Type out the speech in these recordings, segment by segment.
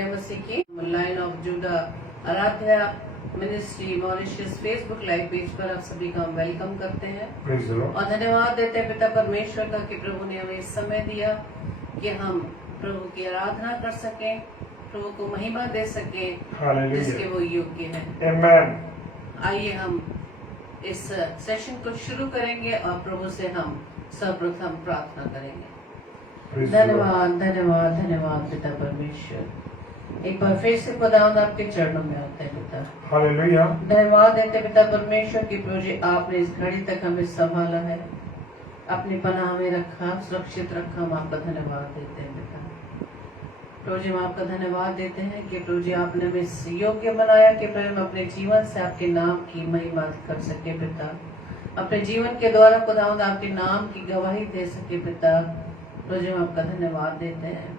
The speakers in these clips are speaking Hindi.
जय मसीह की। Line of Judah Aradhya ministry Mauritius Facebook live page पर आप सभी का हम वेलकम करते हैं और धन्यवाद देते हैं पिता परमेश्वर का कि प्रभु ने हमें समय दिया कि हम प्रभु की आराधना कर सकें, प्रभु को महिमा दे सकें जिसके वो योग्य हैं। आइए हम इस सेशन को शुरू करेंगे और प्रभु से हम सर्वप्रथम प्रार्थना करेंगे। धन्यवाद धन्यवाद धन्यवाद पिता परमेश्वर। एक बार फिर से खुदावंद आपके चरणों में आते हैं पिता। हालेलुया। धन्यवाद देते पिता परमेश्वर की प्रभु जी आपने इस घड़ी तक हमें संभाला है, अपनी पनाह में रखा, सुरक्षित रखा। हम आपका धन्यवाद देते हैं पिता। प्रभु जी हम आपका धन्यवाद देते हैं कि प्रभु जी आपने हमें इस योग्य बनाया कि प्रभु हम अपने जीवन से आपके नाम की महिमा कर सके पिता, अपने जीवन के द्वारा खुदावंद आपके नाम की गवाही दे सके पिता। प्रभु जी हम आपका धन्यवाद देते हैं।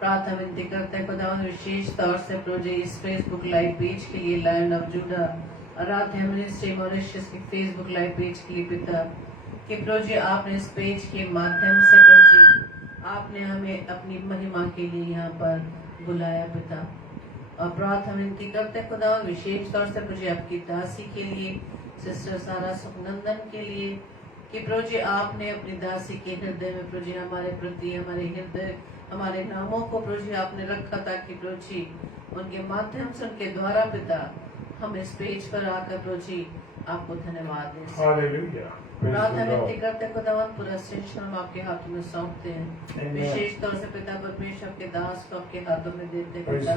प्रार्थना विनती करते हैं खुदावंद विशेष तौर से प्रभु जी इस फेसबुक लाइव पेज के लिए, line of Judah Aradhya ministry Mauritius की फेसबुक लाइव पेज के लिए पिता, कि प्रभु जी आपने इस पेज के माध्यम से प्रभु जी आपने हमें अपनी महिमा के लिए यहाँ पर बुलाया पिता। और प्रार्थना विनती करते हैं खुदा विशेष तौर से प्रभु जी आपकी दासी के लिए, सिस्टर सारा सुखनंदन के लिए, कि प्रभु जी आपने अपनी दासी के हृदय में प्रभु जी हमारे प्रति, हमारे हृदय, हमारे नामों को प्रभु जी आपने रखा ताकि प्रभु जी उनके माध्यम से, उनके द्वारा पिता हम इस पेज पर आकर प्रभु जी आपको धन्यवाद दें। प्रार्थना विनती करते खुदावंद पूरा सेशन हम आपके हाथों में सौंपते हैं। विशेष तौर से पिता परमेश्वर के दास को आपके हाथों में देते पिता,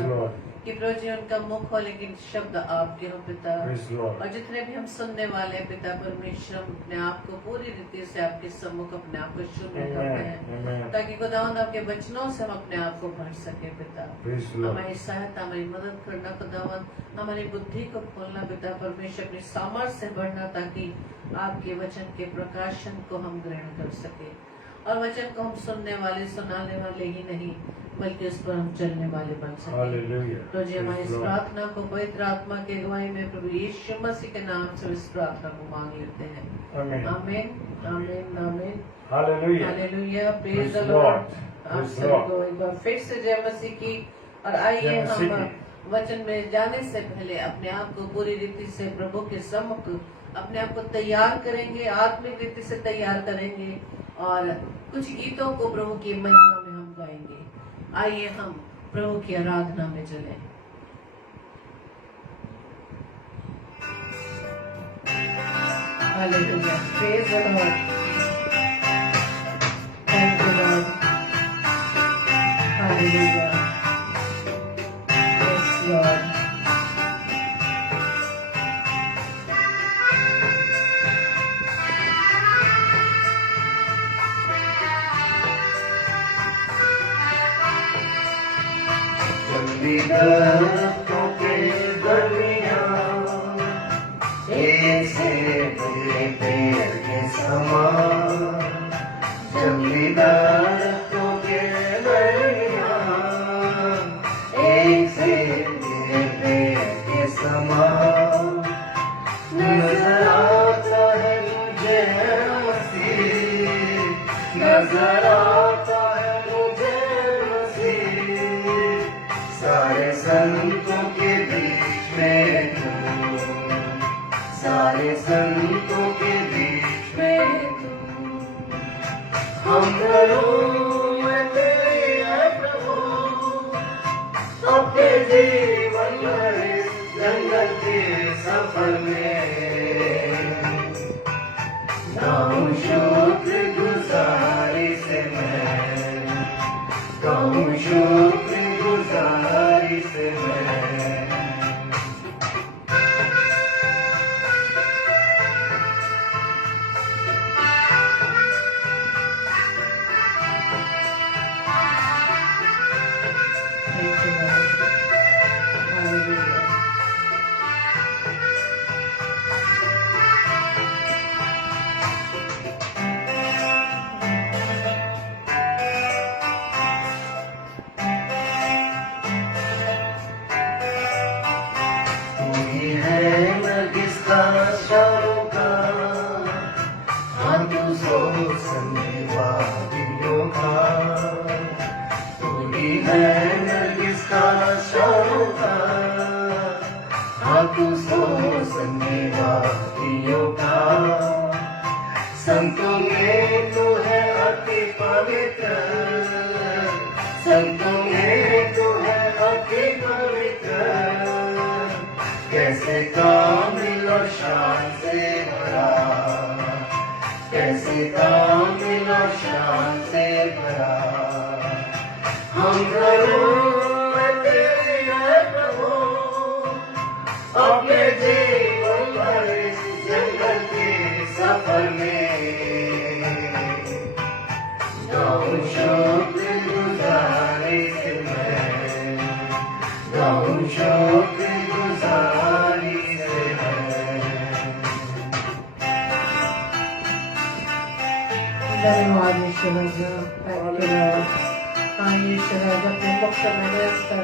कि प्रभु जी उनका मुख हो लेकिन शब्द आपके हो पिता। और जितने भी हम सुनने वाले हैं पिता परमेश्वर, अपने आप को पूरी रीति से आपके सम्मुख अपने आप को शून्य करते हैं ताकि खुदावंद आपके वचनों से हम अपने आप को भर सके पिता। हमारी सहायता, हमारी मदद करना खुदावंद, हमारी बुद्धि को खोलना पिता परमेश्वर, अपनी सामर्थ्य से बढ़ना ताकि आपके वचन के प्रकाशन को हम ग्रहण कर सके और वचन को हम सुनने वाले, सुनाने वाले ही नहीं बल्कि उस पर हम चलने वाले बन सके। तो जी हमारी इस प्रार्थना को पवित्र आत्मा की अगुवाई में प्रभु यीशु मसीह के नाम से इस प्रार्थना को मांग लेते हैं। आमीन आमीन आमीन। हालेलुया। Praise the Lord. आप सबको एक बार फिर से जय मसीह की। और आइए हम वचन में जाने से पहले अपने आप को पूरी रीति से प्रभु के सम्मुख अपने आप को तैयार करेंगे, आत्मिक रीति से तैयार करेंगे और कुछ गीतों को प्रभु की महिमा में हम गाएंगे। आइए हम प्रभु की आराधना में चलें। Hallelujah. Praise the Lord. Thank you Lord. Hallelujah. Yes Lord. दरख्तों के दरमियां एक से पेड़ के समान, जंगली दरख्तों के दरमियां एक से पेड़ के समान नजर आता है मुझे मसीह, नजर आता है मुझे मसीह, सारे संतों के बीच में तू, सारे संतों के बीच में तू, हम करूं मैं तेरी है प्रभु, अपने जीवन भर जंगल के सफर में गाऊं शुक्र गुजारी से मैं, गाऊं शुक्र गुजारी से मैं। Thank you, Lord. Hallelujah. तू ही है नरगिस का शारों का, हाँ तू सोचने वादियों का, तू ही है नरगिस का शारों का हाँ तू सो संगी वादियों का संतों में तू है अति पवित्र संतों में तू है अति पवित्र कैसे कामिल और शान से भरा कैसे कामिल और शान से भरा हम करूं मैं तेरी है प्रभु अपने जीवन भर इस जंगल के सफर में गाऊं शुक्र गुजारी से मैं गाऊं शुक्र गुजारी से मैं धन्यवाद ईश्वर राजा। हाँ ईश्वर राजा अपने पक्ष में निरंतर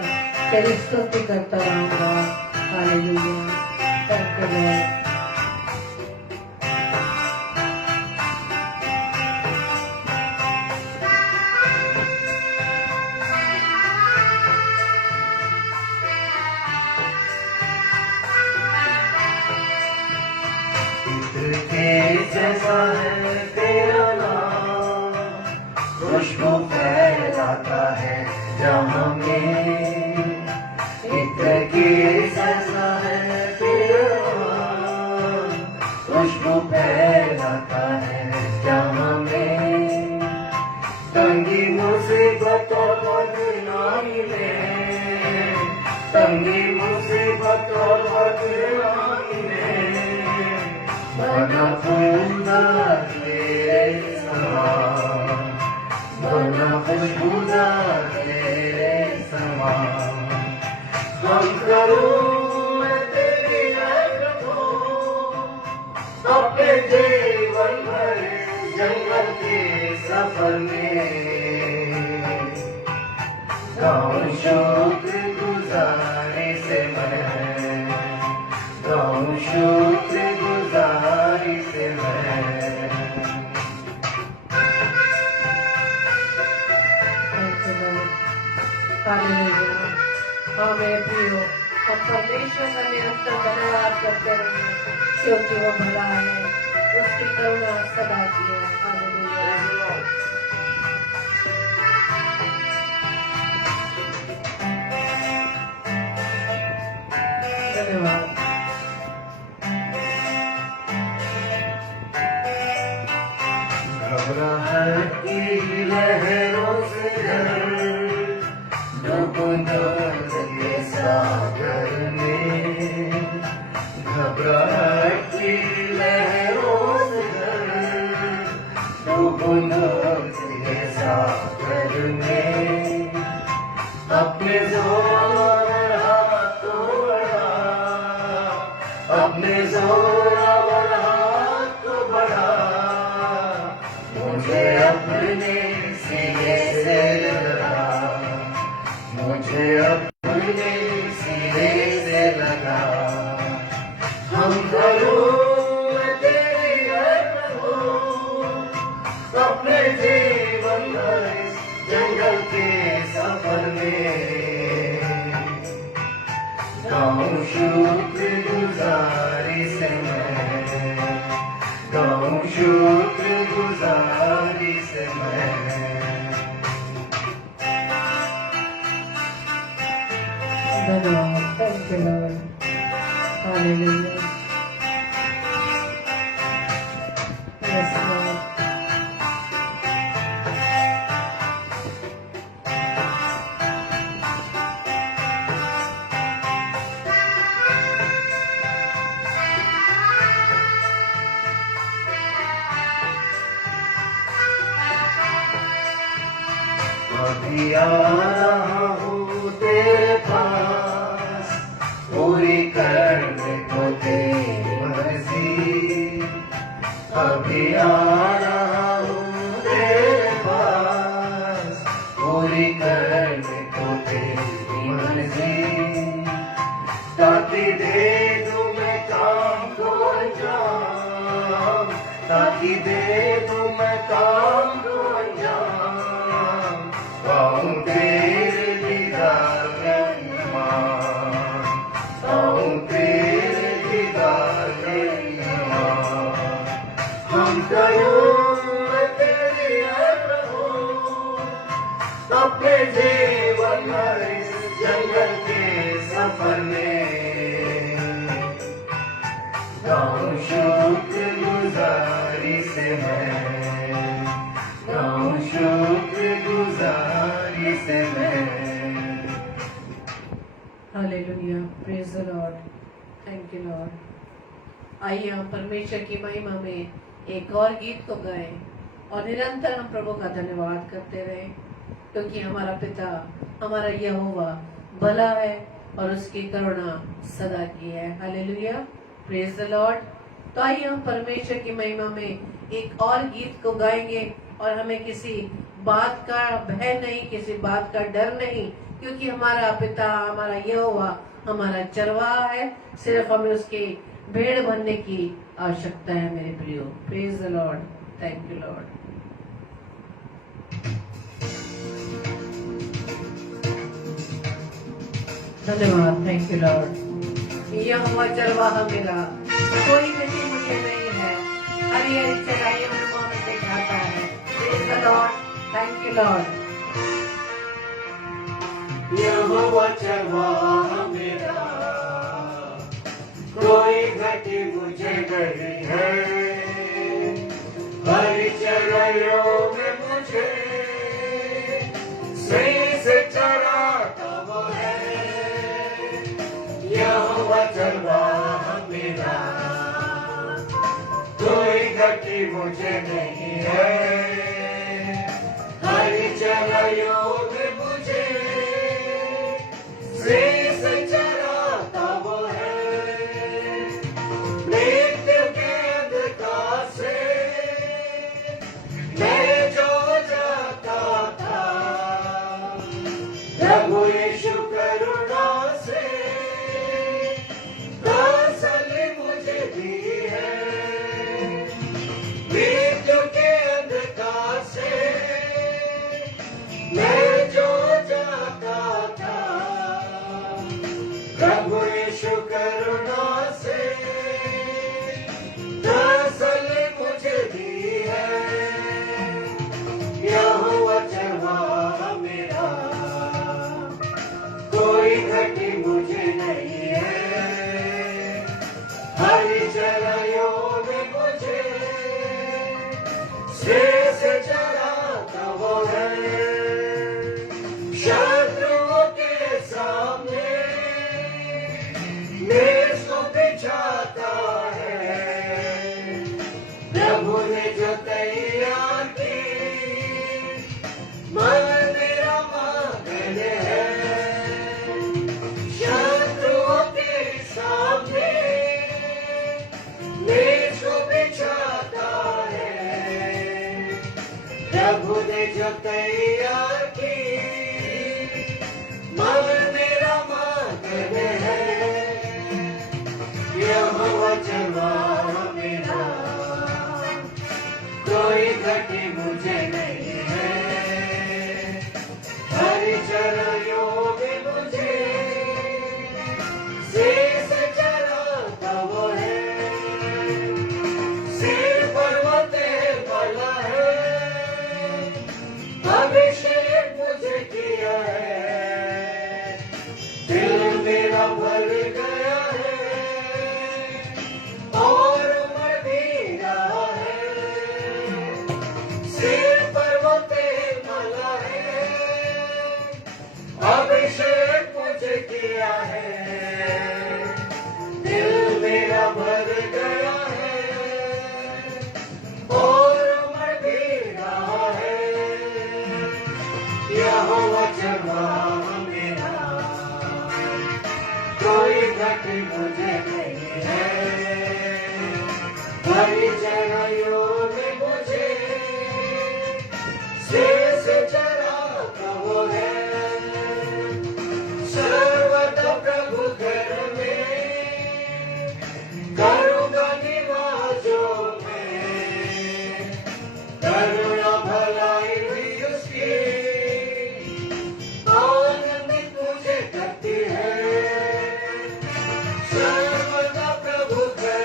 तेरी स्तुति करता रहूंगा। हालेलुया। Thank you Lord. इत्र के जैसा है तेरा नाम खुशबू फैलाता है जहाँ में इत्र के जैसा है तेरा नाम खुशबू फैलाता है जहाँ में तंगी मुसीबत और बदनामी में तंगी मुसीबत और बदनामी में बना खुशबूदार तेरे समान बना खुशबूदार तेरे समान हम करूं मैं तेरी प्रभु अपने जीवन भर जंगल के सफर में गाऊं शुक्र गुजारी से मैं गाऊं शुक्र गुजारी से मैं हालेलुया। हाँ मेरे प्रियो हम परमेश्वर का निरंतर धन्यवाद करते रहेंगे क्योंकि वो भला है उसकी करुणा सदा की है। हालेलुया। धन्यवाद। घबराहट की लहरों से के सागर में घबराहट की लहरों से के सागर में अपने जोर हाथों बढ़ा अपने जोर हाथ को बढ़ा मुझे अपने सीने से लगा मुझे अपने सीने से लगा हम करूं मैं तेरी प्रभु अपने जीवन भर इस जंगल के सफर में गाऊं शुक्र गुजारी से मैं गाऊं शुक्र गुजारी से मैं धन्यवाद। Thank you Lord. Hallelujah. Yes Lord. अभी आ रहा हूँ तेरे पास पूरी करने को तेरी मर्जी अभी आ रहा हूँ तेरे पास पूरी करने को तेरी मर्जी ताकि दे दूँ मैं काम को अंजाम ताकि दे दूँ मैं काम को अंजाम गाऊं तेरे दीदार में अपने जीवन भर इस जंगल के सफर में गाऊं शुक्रगुजारी से मैं, गाऊं शुक्रगुजारी से मैं। Hallelujah, praise the Lord, thank you Lord. आइए हम परमेश्वर की महिमा में एक और गीत को गाएं और निरंतर हम प्रभु का धन्यवाद करते रहें, क्योंकि हमारा पिता, हमारा यहोवा भला है और उसकी करुणा सदा की है। Hallelujah, praise the Lord. तो आइए हम परमेश्वर की महिमा में एक और गीत को गाएंगे और हमें किसी बात का भय नहीं, किसी बात का डर नहीं, क्योंकि हमारा पिता, हमारा यहोवा हमारा चरवाहा है। सिर्फ हमें उसके भेड़ बनने की आवश्यकता है मेरे प्रियो। Praise the Lord, thank you Lord. धन्यवाद, थैंक यू लॉर्ड। यहोवा चरवाहा मेरा, कोई गति मुझे नहीं है, हरी हरी चराइयों में वो हमें दिखाता है। Praise the Lord, thank you Lord. यहोवा चरवाहा मेरा, कोई घटी मुझे नहीं है, हरी चराइयों में मुझे सही से चराता वो है। यहोवा चरवाहा मेरा, कोई घटी मुझे नहीं है, हरी चराइयों में मुझे सही से चराता वो है। मृत्यु के अंधकार से मैं जो जाता था, प्रभु यीशु करुणा से कौशल मुझे दी है। मृत्यु के अंधकार से मैं जो जाता था, प्रभु यीशु करुणा से कौशल मुझे दी है। यहोवा चरवाहा मेरा, कोई घटी मुझे नहीं है, हरी चराइयों में मुझे शेष चराता वो है। शत्रुओं के सामने मेज को बिछाता है, प्रभु ने जो तैयार की मन मेरा मगन है। शत्रुओं के सामने मेज को बिछाता है, प्रभु ने जो तैयार की मन मेरा मगन है। यहोवा चरवाहा मेरा, कोई घटी मुझे नहीं है, हरी चराइयों में मुझे शेष चराता वो है। सिर पर वो तेल वाला है, अभिषेक मुझे किया है, दिल मेरा भर गया है और मदीरा है। सिर पर वो तेल माला है, अभिषेक मुझे किया है, दिल मेरा भर गया है और मदीरा है। यहोवा चरवाहा मेरा, कोई घटी मुझे नहीं है, हरी चराइयों में मुझे शेष चराता वो है। सर्वदा प्रभु घर में करूँगा निवास जो मैं, करुणा भलाई भी उसकी आनंदित मुझे करती है। सर्वदा प्रभु घर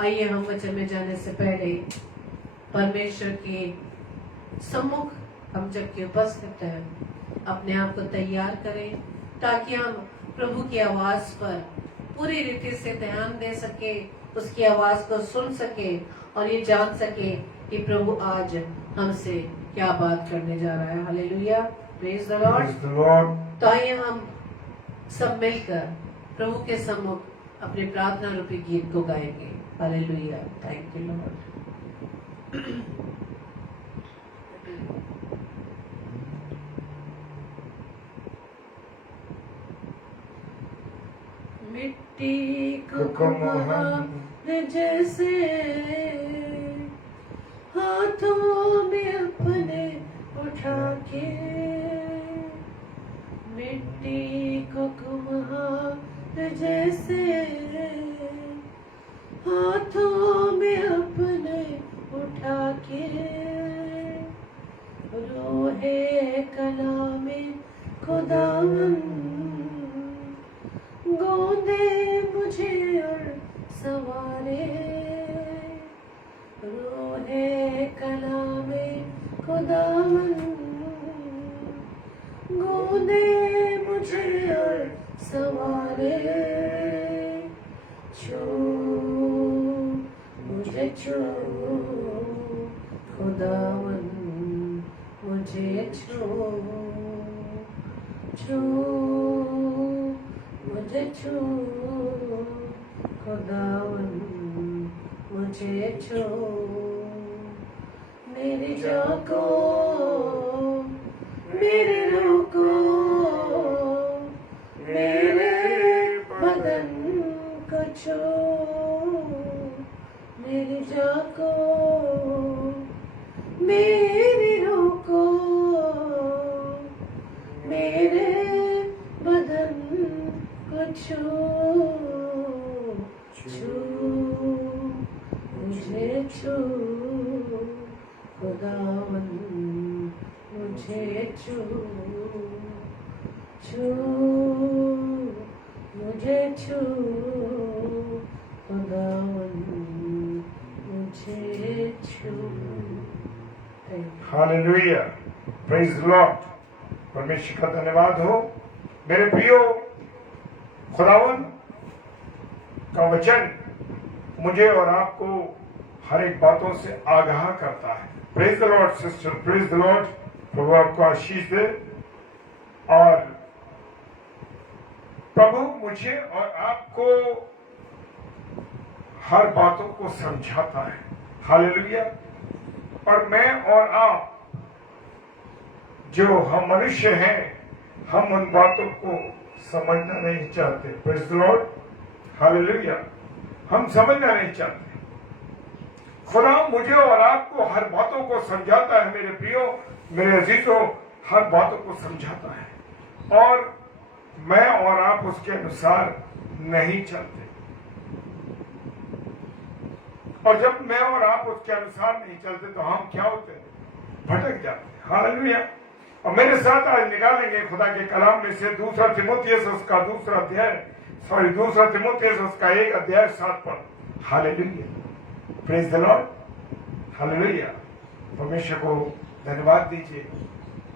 आइए हम वचन में जाने से पहले परमेश्वर के सम्मुख हम जबकि उपस्थित हैं अपने आप को तैयार करें ताकि हम प्रभु की आवाज पर पूरी रीति से ध्यान दे सके, उसकी आवाज को सुन सके और ये जान सके कि प्रभु आज हमसे क्या बात करने जा रहा है। Hallelujah, praise the Lord. तो आइए हम सब मिलकर प्रभु के सम्मुख अपने प्रार्थना रूपी गीत को गाएंगे। Hallelujah, thank you Lord. मिट्टी को कुम्हार जैसे हाथों में अपने उठा के, मिट्टी को कुम्हार जैसे हाथों में अपने उठा के, रोहे कला में खुदावन गोंदे मुझे और सवारे, रोहे कला में खुदावन गोंदे मुझे और सवारे, छू मुझे छू खुदावन मुझे छू, छू मुझे छू खुदावन मुझे छू, मेरी जान को मेरे रूह को मेरे बदन को छू, मेरी जान को मेरी रूह को मेरे बदन छू, छू मुझे छू खुदावन मुझे छू, छू मुझे छू खुदावन मुझे छू। Hallelujah, praise the Lord. परमेश्वर का धन्यवाद हो। मेरे प्रियो, खुदावन का वचन मुझे और आपको हर एक बातों से आगाह करता है। Praise the Lord sister, praise the Lord. प्रभु आपको आशीष दे। और प्रभु मुझे और आपको हर बातों को समझाता है। हालेलुया। और मैं और आप जो हम मनुष्य हैं, हम उन बातों को समझना नहीं चाहते। Praise the Lord, hallelujah. हम समझना नहीं चाहते। खुदा मुझे और आपको हर बातों को समझाता है। मेरे प्रियो, मेरे अजीजों, हर बातों को समझाता है और मैं और आप उसके अनुसार नहीं चलते। और जब मैं और आप उसके अनुसार नहीं चलते तो हम क्या होते हैं? भटक जाते हैं। हालेलुया। और मेरे साथ आज निकालेंगे खुदा के कलाम में से दूसरा तीमुथियुस उसका दूसरा तीमुथियुस उसका 1 अध्याय 7 पद। Hallelujah, praise the Lord, hallelujah. परमेश्वर को धन्यवाद दीजिए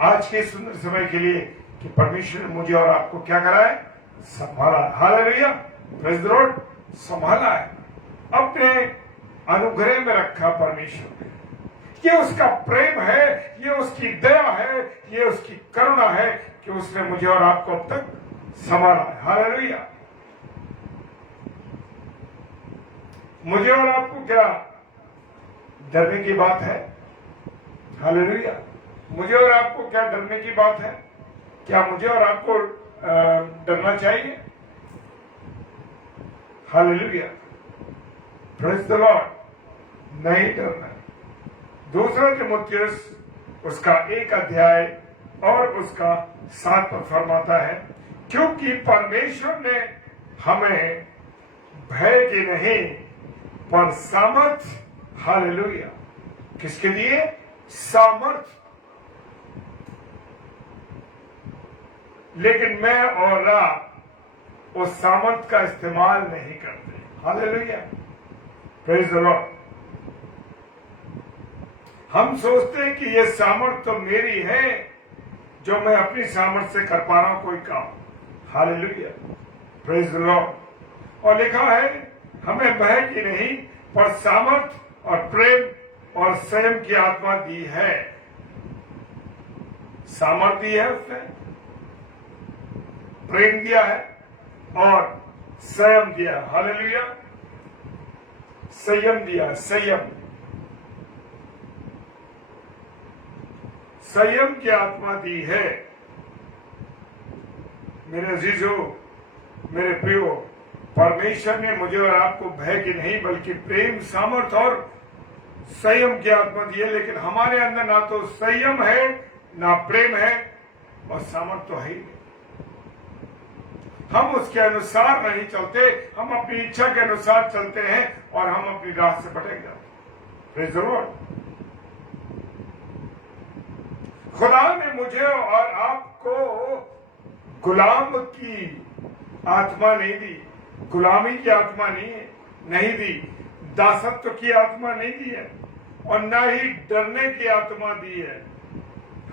आज के सुंदर समय के लिए कि परमेश्वर ने मुझे और आपको क्या करा है? संभाला। Hallelujah, praise the Lord. संभाला है, अपने अनुग्रह में रखा परमेश्वर ने। ये उसका प्रेम है, ये उसकी दया है, ये उसकी करुणा है कि उसने मुझे और आपको अब तक संभाला है। हालेलुया। मुझे और आपको क्या डरने की बात है? हालेलुया। मुझे और आपको क्या डरने की बात है? क्या मुझे और आपको डरना चाहिए? Hallelujah, praise the Lord. नहीं डरना। दूसरा तीमुथियुस उसका 1 अध्याय और उसका 7 पद फरमाता है, क्योंकि परमेश्वर ने हमें भय की नहीं पर सामर्थ, हालेलुया, किसके लिए? सामर्थ। लेकिन मैं और आप उस सामर्थ का इस्तेमाल नहीं करते। हालेलुया। Praise the Lord. हम सोचते हैं कि ये सामर्थ तो मेरी है जो मैं अपनी सामर्थ से कर पा रहा हूं कोई काम। Hallelujah, praise the Lord. और लिखा है हमें भय की नहीं पर सामर्थ और प्रेम और संयम की आत्मा दी है। सामर्थ दी है उसने, प्रेम दिया है और संयम दिया। हालेलुया, संयम दिया, संयम, संयम की आत्मा दी है। मेरे अजीजों, मेरे प्रियो, परमेश्वर ने मुझे और आपको भय की नहीं बल्कि प्रेम, सामर्थ और संयम की आत्मा दी है। लेकिन हमारे अंदर ना तो संयम है, ना प्रेम है और सामर्थ तो है ही नहीं। हम उसके अनुसार नहीं चलते, हम अपनी इच्छा के अनुसार चलते हैं और हम अपनी राह से भटक जाते। Praise the Lord. खुदा ने मुझे और आपको गुलाम की आत्मा नहीं दी, गुलामी की आत्मा नहीं दी, दासत्व की आत्मा नहीं दी है और ना ही डरने की आत्मा दी है।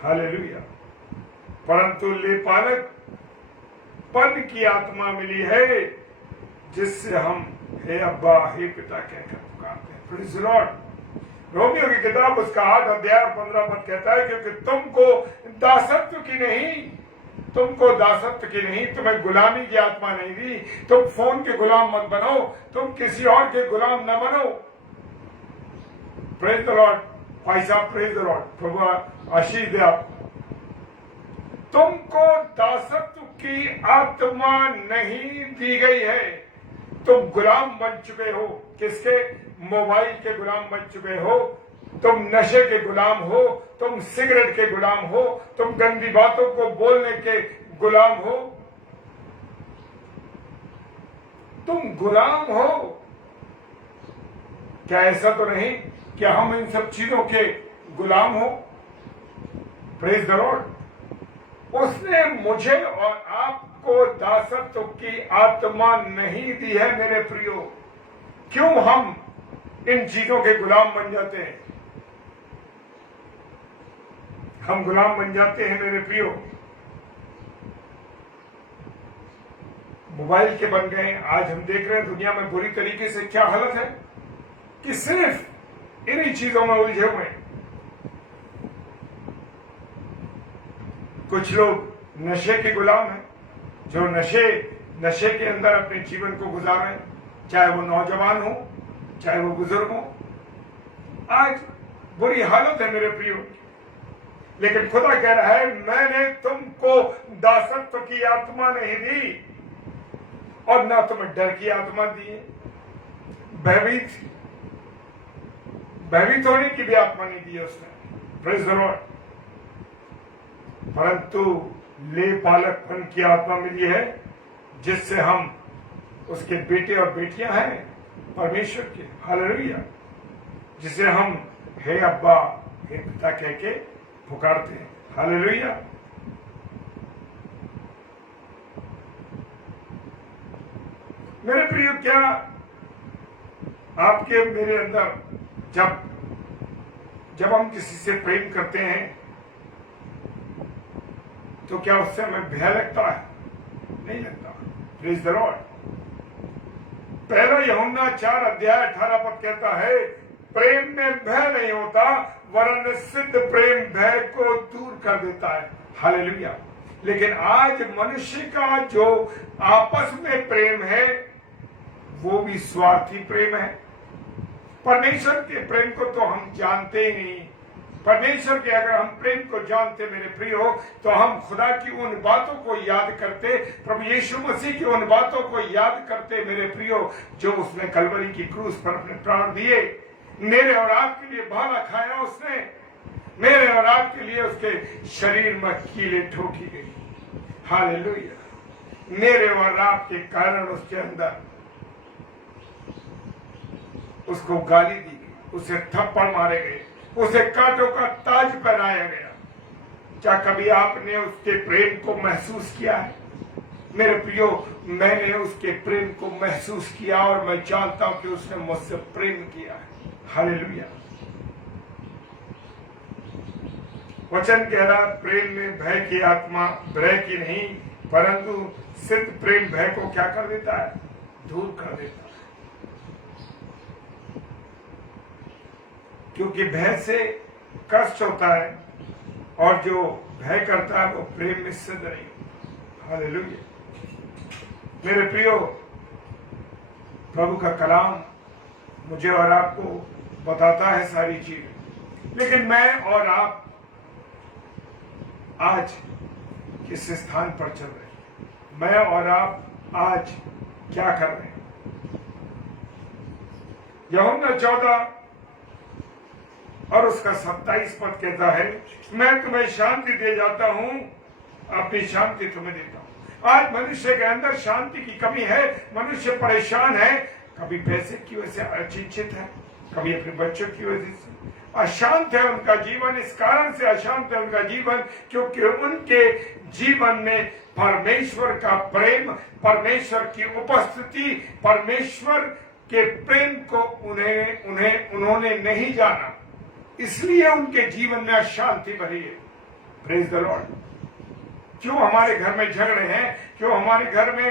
हालेलुया। परंतु लेपालक पन की आत्मा मिली है जिससे हम हे अब्बा, हे पिता कहकर पुकारते हैं। Praise the Lord. रोमियो की किताब उसका 8 अध्याय 15 पद कहता है क्योंकि तुमको दासत्व की नहीं, तुम्हें गुलामी की आत्मा नहीं दी। तुम फोन के गुलाम मत बनो, तुम किसी और के गुलाम न बनो। Praise the Lord. भाई साहब, प्रेज़ द लॉर्ड। प्रभु आशीष दे आपको। तुमको दासत्व की आत्मा नहीं दी गई है। तुम गुलाम बन चुके हो। किसके? मोबाइल के गुलाम बन चुके हो, तुम नशे के गुलाम हो, तुम सिगरेट के गुलाम हो, तुम गंदी बातों को बोलने के गुलाम हो, तुम गुलाम हो। क्या ऐसा तो नहीं कि हम इन सब चीजों के गुलाम हो? Praise the Lord. उसने मुझे और आपको दासत्व की आत्मा नहीं दी है मेरे प्रियो। क्यों हम इन चीजों के गुलाम बन जाते हैं? हम गुलाम बन जाते हैं मेरे प्रियो। मोबाइल के बन गए। आज हम देख रहे हैं दुनिया में बुरी तरीके से क्या हालत है कि सिर्फ इन्हीं चीजों में उलझे हुए हैं। कुछ लोग नशे के गुलाम हैं, जो नशे के अंदर अपने जीवन को गुजार रहे हैं, चाहे वो नौजवान हो, चाहे वो बुजुर्ग हो। आज बुरी हालत है मेरे प्रियो। लेकिन खुदा कह रहा है मैंने तुमको दासत्व की आत्मा नहीं दी और ना तुम्हें डर की आत्मा दी है। भयभीत होने की भी आत्मा नहीं दी है उसने। Praise the Lord. परंतु लेपालकपन की आत्मा मिली है जिससे हम उसके बेटे और बेटियां हैं परमेश्वर के। हालेलुया। जिसे हम हे अब्बा, हे पिता कह के पुकारते हैं। हालेलुया। मेरे प्रिय, क्या आपके मेरे अंदर जब हम किसी से प्रेम करते हैं तो क्या उससे हमें भय लगता है? नहीं लगता। Praise the Lord. पहला यूहन्ना 4 अध्याय 18 पद कहता है प्रेम में भय नहीं होता वरन सिद्ध प्रेम भय को दूर कर देता है। हालेलुया। लेकिन आज मनुष्य का जो आपस में प्रेम है वो भी स्वार्थी प्रेम है। परमेश्वर के प्रेम को तो हम जानते ही नहीं। परमेश्वर के अगर हम प्रेम को जानते मेरे प्रियो तो हम खुदा की उन बातों को याद करते, प्रभु यीशु मसीह की उन बातों को याद करते मेरे प्रियो, जो उसने कलवरी की क्रूस पर अपने प्राण दिए। मेरे और आपके लिए भाला खाया उसने, मेरे और आपके लिए उसके शरीर में कीलें ठोकी गई। हालेलुया। मेरे और आपके कारण उसके अंदर उसको गाली दी गई, उसे थप्पड़ मारे गए, उसे कांटों का ताज पहनाया गया। क्या कभी आपने उसके प्रेम को महसूस किया है? मेरे प्रियो, मैंने उसके प्रेम को महसूस किया और मैं जानता हूं कि उसने मुझसे प्रेम किया है। हालेलुया। वचन कह रहा, प्रेम में भय की आत्मा भय की नहीं, परंतु सिद्ध प्रेम भय को क्या कर देता है? दूर कर देता है। क्योंकि भय से कष्ट होता है और जो भय करता है वो प्रेम में सिद्ध नहीं होता। हालेलुया। मेरे प्रियो, प्रभु का कलाम मुझे और आपको बताता है सारी चीजें, लेकिन मैं और आप आज किस स्थान पर चल रहे हैं? मैं और आप आज क्या कर रहे हैं? यूहन्ना 14 और उसका 27 पद कहता है, मैं तुम्हें शांति दे जाता हूं, अपनी शांति तुम्हें देता हूं। आज मनुष्य के अंदर शांति की कमी है, मनुष्य परेशान है, कभी पैसे की वजह से अचिंतित है, कभी अपने बच्चों की वजह से अशांत है उनका जीवन। इस कारण से अशांत है उनका जीवन क्योंकि उनके जीवन में परमेश्वर का प्रेम, परमेश्वर की उपस्थिति, परमेश्वर के प्रेम को उन्होंने नहीं जाना, इसलिए उनके जीवन में अशांति भरी है। Praise the Lord. क्यों हमारे घर में झगड़े हैं? क्यों हमारे घर में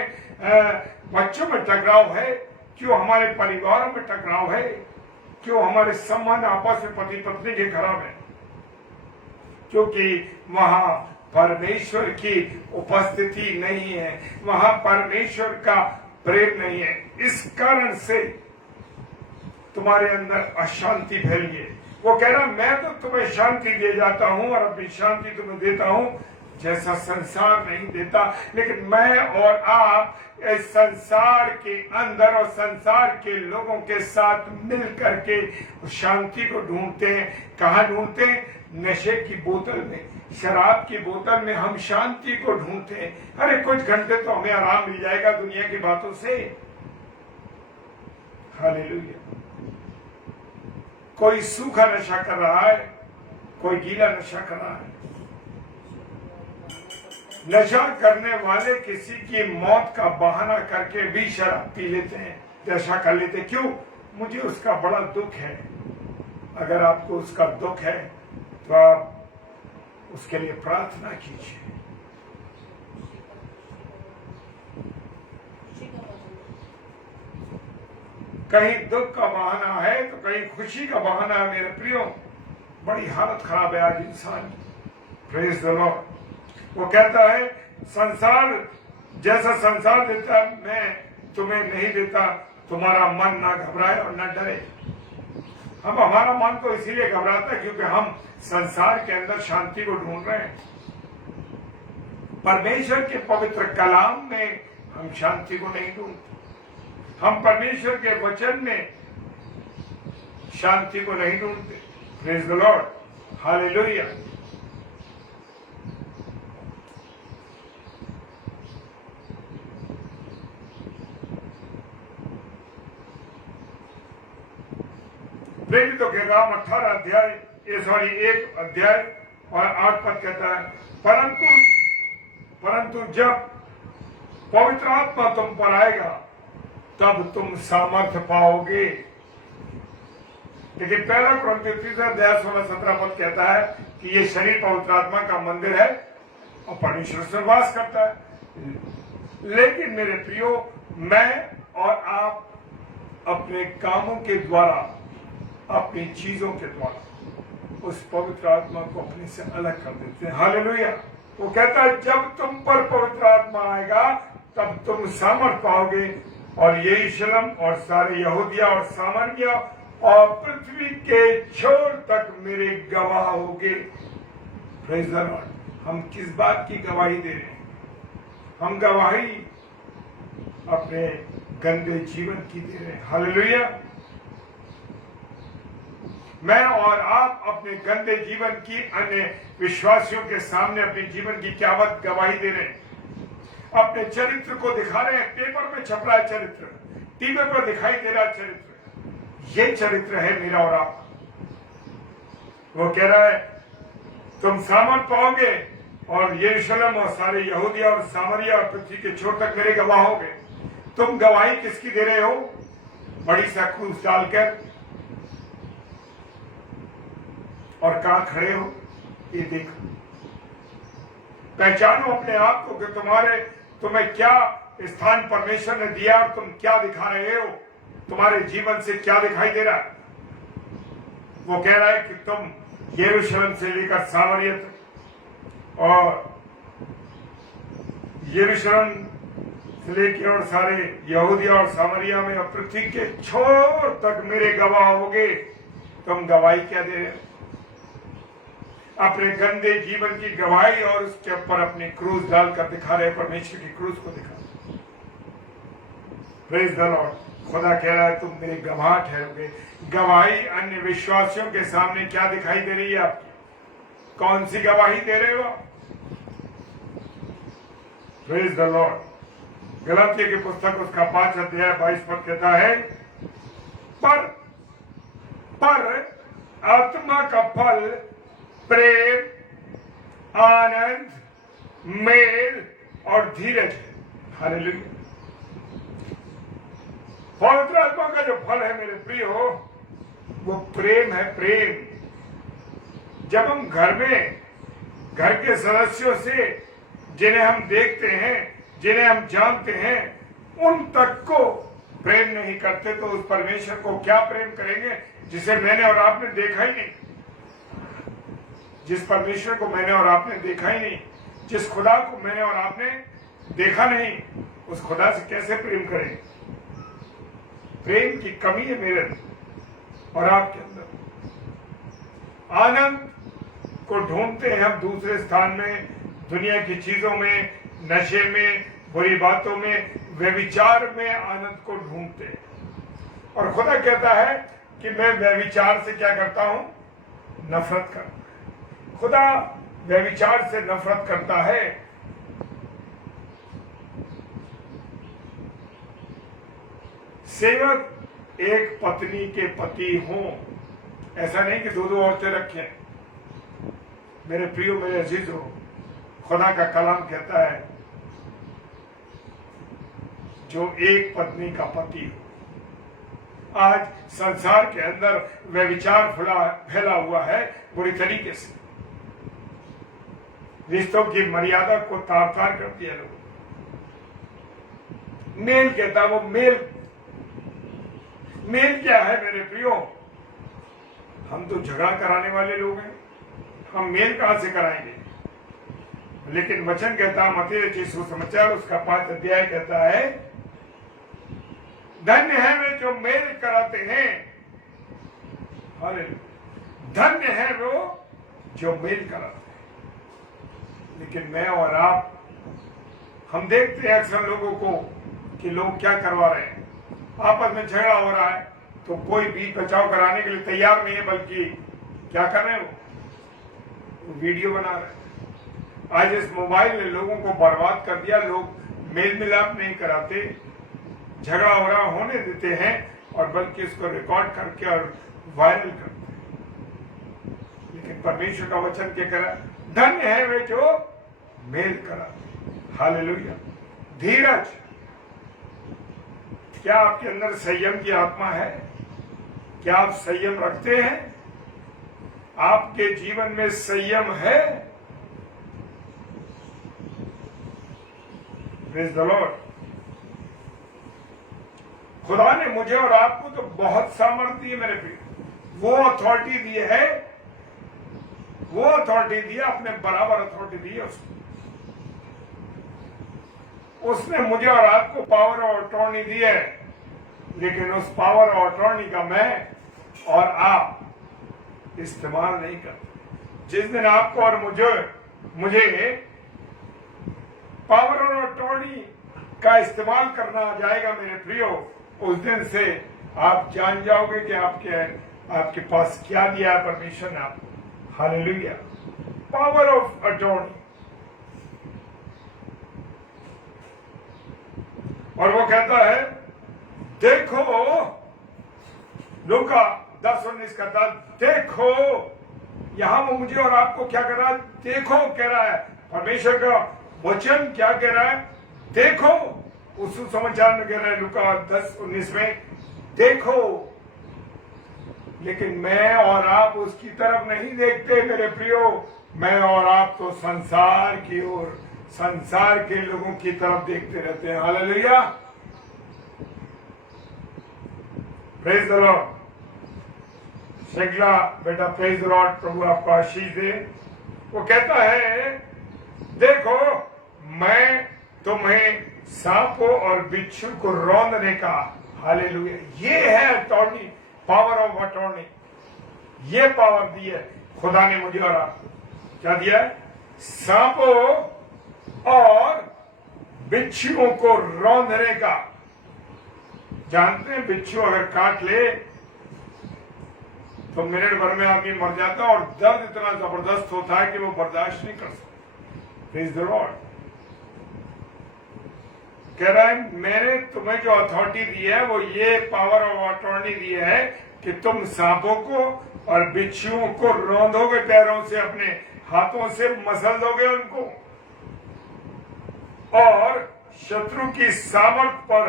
बच्चों में टकराव है? क्यों हमारे परिवारों में टकराव है? क्यों हमारे संबंध आपस में पति पत्नी के खराब है? क्योंकि वहां परमेश्वर की उपस्थिति नहीं है, वहां परमेश्वर का प्रेम नहीं है। इस कारण से तुम्हारे अंदर अशांति फैली है। वो कह रहा, मैं तो तुम्हें शांति दे जाता हूं और अपनी शांति तुम्हें देता हूं, जैसा संसार नहीं देता। लेकिन मैं और आप इस संसार के अंदर और संसार के लोगों के साथ मिल करके शांति को ढूंढते हैं। कहाँ ढूंढते हैं? नशे की बोतल में, शराब की बोतल में हम शांति को ढूंढते हैं। अरे कुछ घंटे तो हमें आराम मिल जाएगा दुनिया की बातों से। हालेलुया। कोई सूखा नशा कर रहा है, कोई गीला नशा कर रहा है। नशा करने वाले किसी की मौत का बहाना करके भी शराब पी लेते हैं, नशा कर लेते हैं। क्यों? मुझे उसका बड़ा दुख है। अगर आपको उसका दुख है तो आप उसके लिए प्रार्थना कीजिए। कहीं दुख का बहाना है तो कहीं खुशी का बहाना है। मेरे प्रियो, बड़ी हालत खराब है आज इंसान की। Praise the Lord. वो कहता है, संसार जैसा संसार देता है मैं तुम्हें नहीं देता। तुम्हारा मन ना घबराए और ना डरे। अब हमारा मन तो इसीलिए घबराता है क्योंकि हम संसार के अंदर शांति को ढूंढ रहे हैं। परमेश्वर के पवित्र कलाम में हम शांति को नहीं ढूंढते। हम परमेश्वर के वचन में शांति को नहीं ढूंढते। Praise the Lord. हालेलुया। प्रेरितों के काम 18 अध्याय 1 अध्याय और 8 पद कहता है, परंतु जब पवित्र आत्मा तुम पर आएगा तब तुम सामर्थ्य पाओगे। लेकिन पहला कुरिन्थियों 3 अध्याय 16-17 पद कहता है कि ये शरीर पवित्र आत्मा का मंदिर है और परमेश्वर से वास करता है। लेकिन मेरे प्रियो, मैं और आप अपने कामों के द्वारा, अपनी चीजों के द्वारा उस पवित्र आत्मा को अपने से अलग कर देते हैं। हालेलुया। वो कहता है, जब तुम पर पवित्र आत्मा आएगा तब तुम सामर्थ पाओगे और यरूशलेम और सारे यहूदिया और सामरिया और पृथ्वी के छोर तक मेरे गवाह होगे। Praise the Lord. हम किस बात की गवाही दे रहे हैं? हम गवाही अपने गंदे जीवन की दे रहे हैं। हालेलुया। मैं और आप अपने गंदे जीवन की अन्य विश्वासियों के सामने अपने जीवन की क्या बात गवाही दे रहे हैं? अपने चरित्र को दिखा रहे हैं। पेपर पे छप रहा है चरित्र, टीवी पर दिखाई दे रहा है चरित्र। ये चरित्र है मेरा और आप। वो कह रहा है तुम सामर्थ पाओगे और यरूशलेम और सारे यहूदिया और सामरिया और पृथ्वी के छोर तक मेरे गवाह हो गए। तुम गवाही किसकी दे रहे हो? बड़ी सा क्रूस डालकर, और कहां खड़े हो ये देखो। पहचानो अपने आप को कि तुम्हें क्या स्थान परमेश्वर ने दिया और तुम क्या दिखा रहे हो, तुम्हारे जीवन से क्या दिखाई दे रहा है। वो कह रहा है कि तुम यरूशलेम से लेकर सामरिया तक और यरूशलेम से लेकर और सारे यहूदिया और सामरिया में और पृथ्वी के छोर तक मेरे गवाह होगे। तुम गवाही क्या दे रहे हो? अपने गंदे जीवन की गवाही, और उसके ऊपर अपनी क्रूस डालकर दिखा रहे परमेश्वर की क्रूस को दिखा। Praise the Lord. खुदा कह रहा है तुम मेरे गवाह ठहरोगे। गवाही अन्य विश्वासियों के सामने क्या दिखाई दे रही है आपकी? कौन सी गवाही दे रहे हो? Praise the Lord. गलातिया की पुस्तक उसका 5 अध्याय 22 पद कहता है, पर आत्मा का फल प्रेम, आनंद, मेल और धीरज है। हालेलुया। पवित्र आत्मा का जो फल है मेरे प्रियो, वो प्रेम है। प्रेम। जब हम घर के सदस्यों से, जिन्हें हम देखते हैं, जिन्हें हम जानते हैं, उन तक को प्रेम नहीं करते तो उस परमेश्वर को क्या प्रेम करेंगे जिसे मैंने और आपने देखा ही नहीं। जिस परमेश्वर को मैंने और आपने देखा ही नहीं, जिस खुदा को मैंने और आपने देखा नहीं, उस खुदा से कैसे प्रेम करें? प्रेम की कमी है मेरे और आपके अंदर। आनंद को ढूंढते हैं हम दूसरे स्थान में, दुनिया की चीजों में, नशे में, बुरी बातों में, व्यभिचार में आनंद को ढूंढते हैं। और खुदा कहता है कि मैं व्यभिचार से क्या करता हूं? नफरत करता। खुदा व्यभिचार से नफरत करता है। सेवक एक पत्नी के पति हों, ऐसा नहीं कि 2-2 औरतें रखें। मेरे प्रियो, मेरे अजीजों, खुदा का कलाम कहता है जो एक पत्नी का पति हो। आज संसार के अंदर व्यभिचार फैला हुआ है बुरी तरीके से। रिश्तों की मर्यादा को तार-तार कर दिया लोग। मेल कहता, वो मेल क्या है मेरे प्रियो? हम तो झगड़ा कराने वाले लोग हैं, हम मेल कहां से कराएंगे? लेकिन वचन कहता, मत्ती रचित सुसमाचार उसका 5 अध्याय कहता है, धन्य है वे जो मेल कराते हैं। हालेलुया। धन्य है वो जो मेल कराते हैं। लेकिन मैं और आप, हम देखते हैं अक्सर लोगों को कि लोग क्या करवा रहे हैं। आपस में झगड़ा हो रहा है तो कोई भी बचाव कराने के लिए तैयार नहीं है, बल्कि क्या कर रहे हैं? वो वीडियो बना रहे हैं। आज इस मोबाइल ने लोगों को बर्बाद कर दिया। लोग मेल मिलाप नहीं कराते, झगड़ा हो रहा होने देते हैं, और बल्कि इसको रिकॉर्ड करके और वायरल करते हैं। लेकिन परमेश्वर का वचन क्या करा? धन्य है वे जो मेल कराते। हालेलुया। धीरज। क्या आपके अंदर संयम की आत्मा है? क्या आप संयम रखते हैं? आपके जीवन में संयम है? Praise the Lord. खुदा ने मुझे और आपको तो बहुत सामर्थ्य दी है मेरे प्रिय। वो अथॉरिटी दी है, वो अथॉरिटी दी है, अपने बराबर अथॉरिटी दी है उसने मुझे और आपको पावर और अथॉरिटी दी है। लेकिन उस पावर और अथॉरिटी का मैं और आप इस्तेमाल नहीं करते। जिस दिन आपको और मुझे पावर और अथॉरिटी का इस्तेमाल करना आ जाएगा मेरे प्रियो, उस दिन से आप जान जाओगे कि आपके पास क्या दिया है परमेश्वर ने आपको। हालेलुया। Power of authority. और वो कहता है, देखो, लूका 10:19 कहता, देखो। यहां वो मुझे और आपको क्या कर रहा है? देखो कह रहा है। परमेश्वर का वचन क्या कह रहा है? देखो, उस समाचार में कह रहा है लूका 10:19 में, देखो, लेकिन मैं और आप उसकी तरफ नहीं देखते मेरे प्रियो। मैं और आप तो संसार की ओर, संसार के लोगों की तरफ देखते रहते हैं। Hallelujah, praise the Lord. श्रृंखला बेटा प्रेज द लॉर्ड, प्रभु आपको आशीष दे। वो कहता है, देखो मैं तुम्हें सांपों और बिच्छू को रौंदने का, हालेलुया, ये है अटॉर्नी, पावर ऑफ अटॉर्नी। ये पावर दी है खुदा ने मुझे और आपको। क्या दिया है? सांपों और बिच्छुओं को रौंदने का। जानते हैं बिच्छू अगर काट ले तो मिनट भर में आदमी मर जाता है, और दर्द इतना जबरदस्त होता है कि वो बर्दाश्त नहीं कर सकता। Praise the Lord. कह रहा है, मैंने तुम्हें जो अथॉरिटी दी है वो ये पावर ऑफ अटॉर्नी दी है कि तुम सांपों को और बिच्छुओं को रौंदोगे, पैरों से, अपने हाथों से मसल दोगे उनको, और शत्रु की सामर्थ पर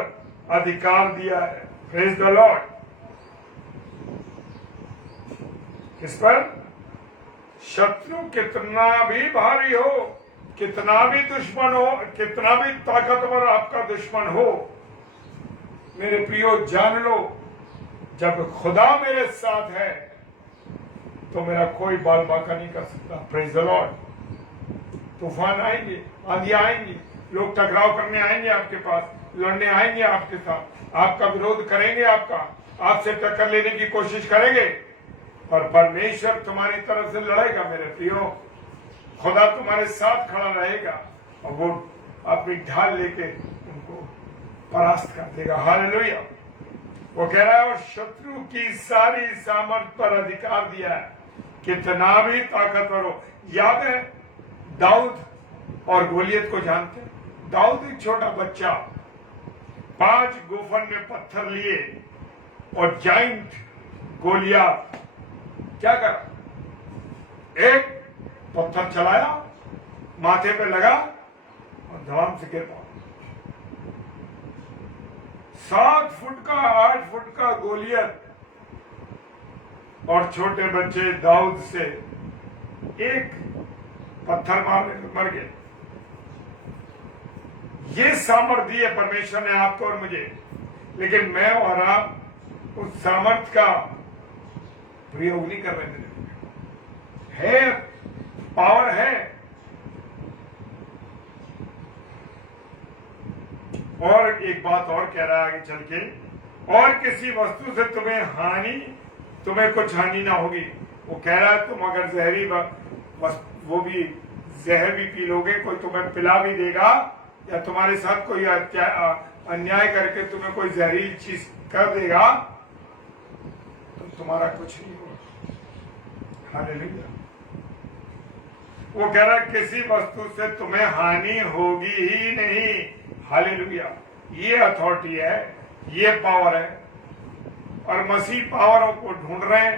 अधिकार दिया है। Praise the Lord. किस पर? शत्रु कितना भी भारी हो, कितना भी दुश्मन हो, कितना भी ताकतवर आपका दुश्मन हो, मेरे प्रियो जान लो, जब खुदा मेरे साथ है तो मेरा कोई बाल बांका नहीं कर सकता। Praise the Lord. तूफान आएंगे, आंधी आएंगी, लोग टकराव करने आएंगे आपके पास, लड़ने आएंगे आपके साथ, आपका विरोध करेंगे, आपसे टक्कर लेने की कोशिश करेंगे, और परमेश्वर तुम्हारी तरफ से लड़ेगा मेरे प्रियो। खुदा तुम्हारे साथ खड़ा रहेगा और वो अपनी ढाल लेके उनको परास्त कर देगा। हालेलुया। वो कह रहा है, और शत्रु की सारी सामर्थ पर अधिकार दिया है, कितना भी ताकतवर हो। याद है दाऊद और गोलियत को जानते हैं? दाऊद एक छोटा बच्चा 5 गोफन में पत्थर लिए, और जाइंट गोलियत क्या करा? एक पत्थर चलाया, माथे पे लगा और धड़ाम से गिर पड़ा। 7 फुट का 8 फुट का गोलियत और छोटे बच्चे दाऊद से एक पत्थर मारने में मर गए। ये सामर्थ्य है परमेश्वर ने आपको और मुझे, लेकिन मैं और आप उस सामर्थ्य का प्रयोग नहीं कर रहे हैं। पावर है। और एक बात और कह रहा है आगे चल के, और किसी वस्तु से तुम्हें कुछ हानि ना होगी। वो कह रहा है, तुम अगर जहरी वो भी जहर भी पी लोगे, कोई तुम्हें पिला भी देगा, या तुम्हारे साथ कोई अन्याय करके तुम्हें कोई जहरीली चीज कर देगा, तो तुम्हारा कुछ नहीं होगा। हालेलुया। वो कह रहा है, किसी वस्तु से तुम्हें हानि होगी ही नहीं। हालेलुया। ये अथॉरिटी है, ये पावर है, और मसीह पावरों को ढूंढ रहे हैं,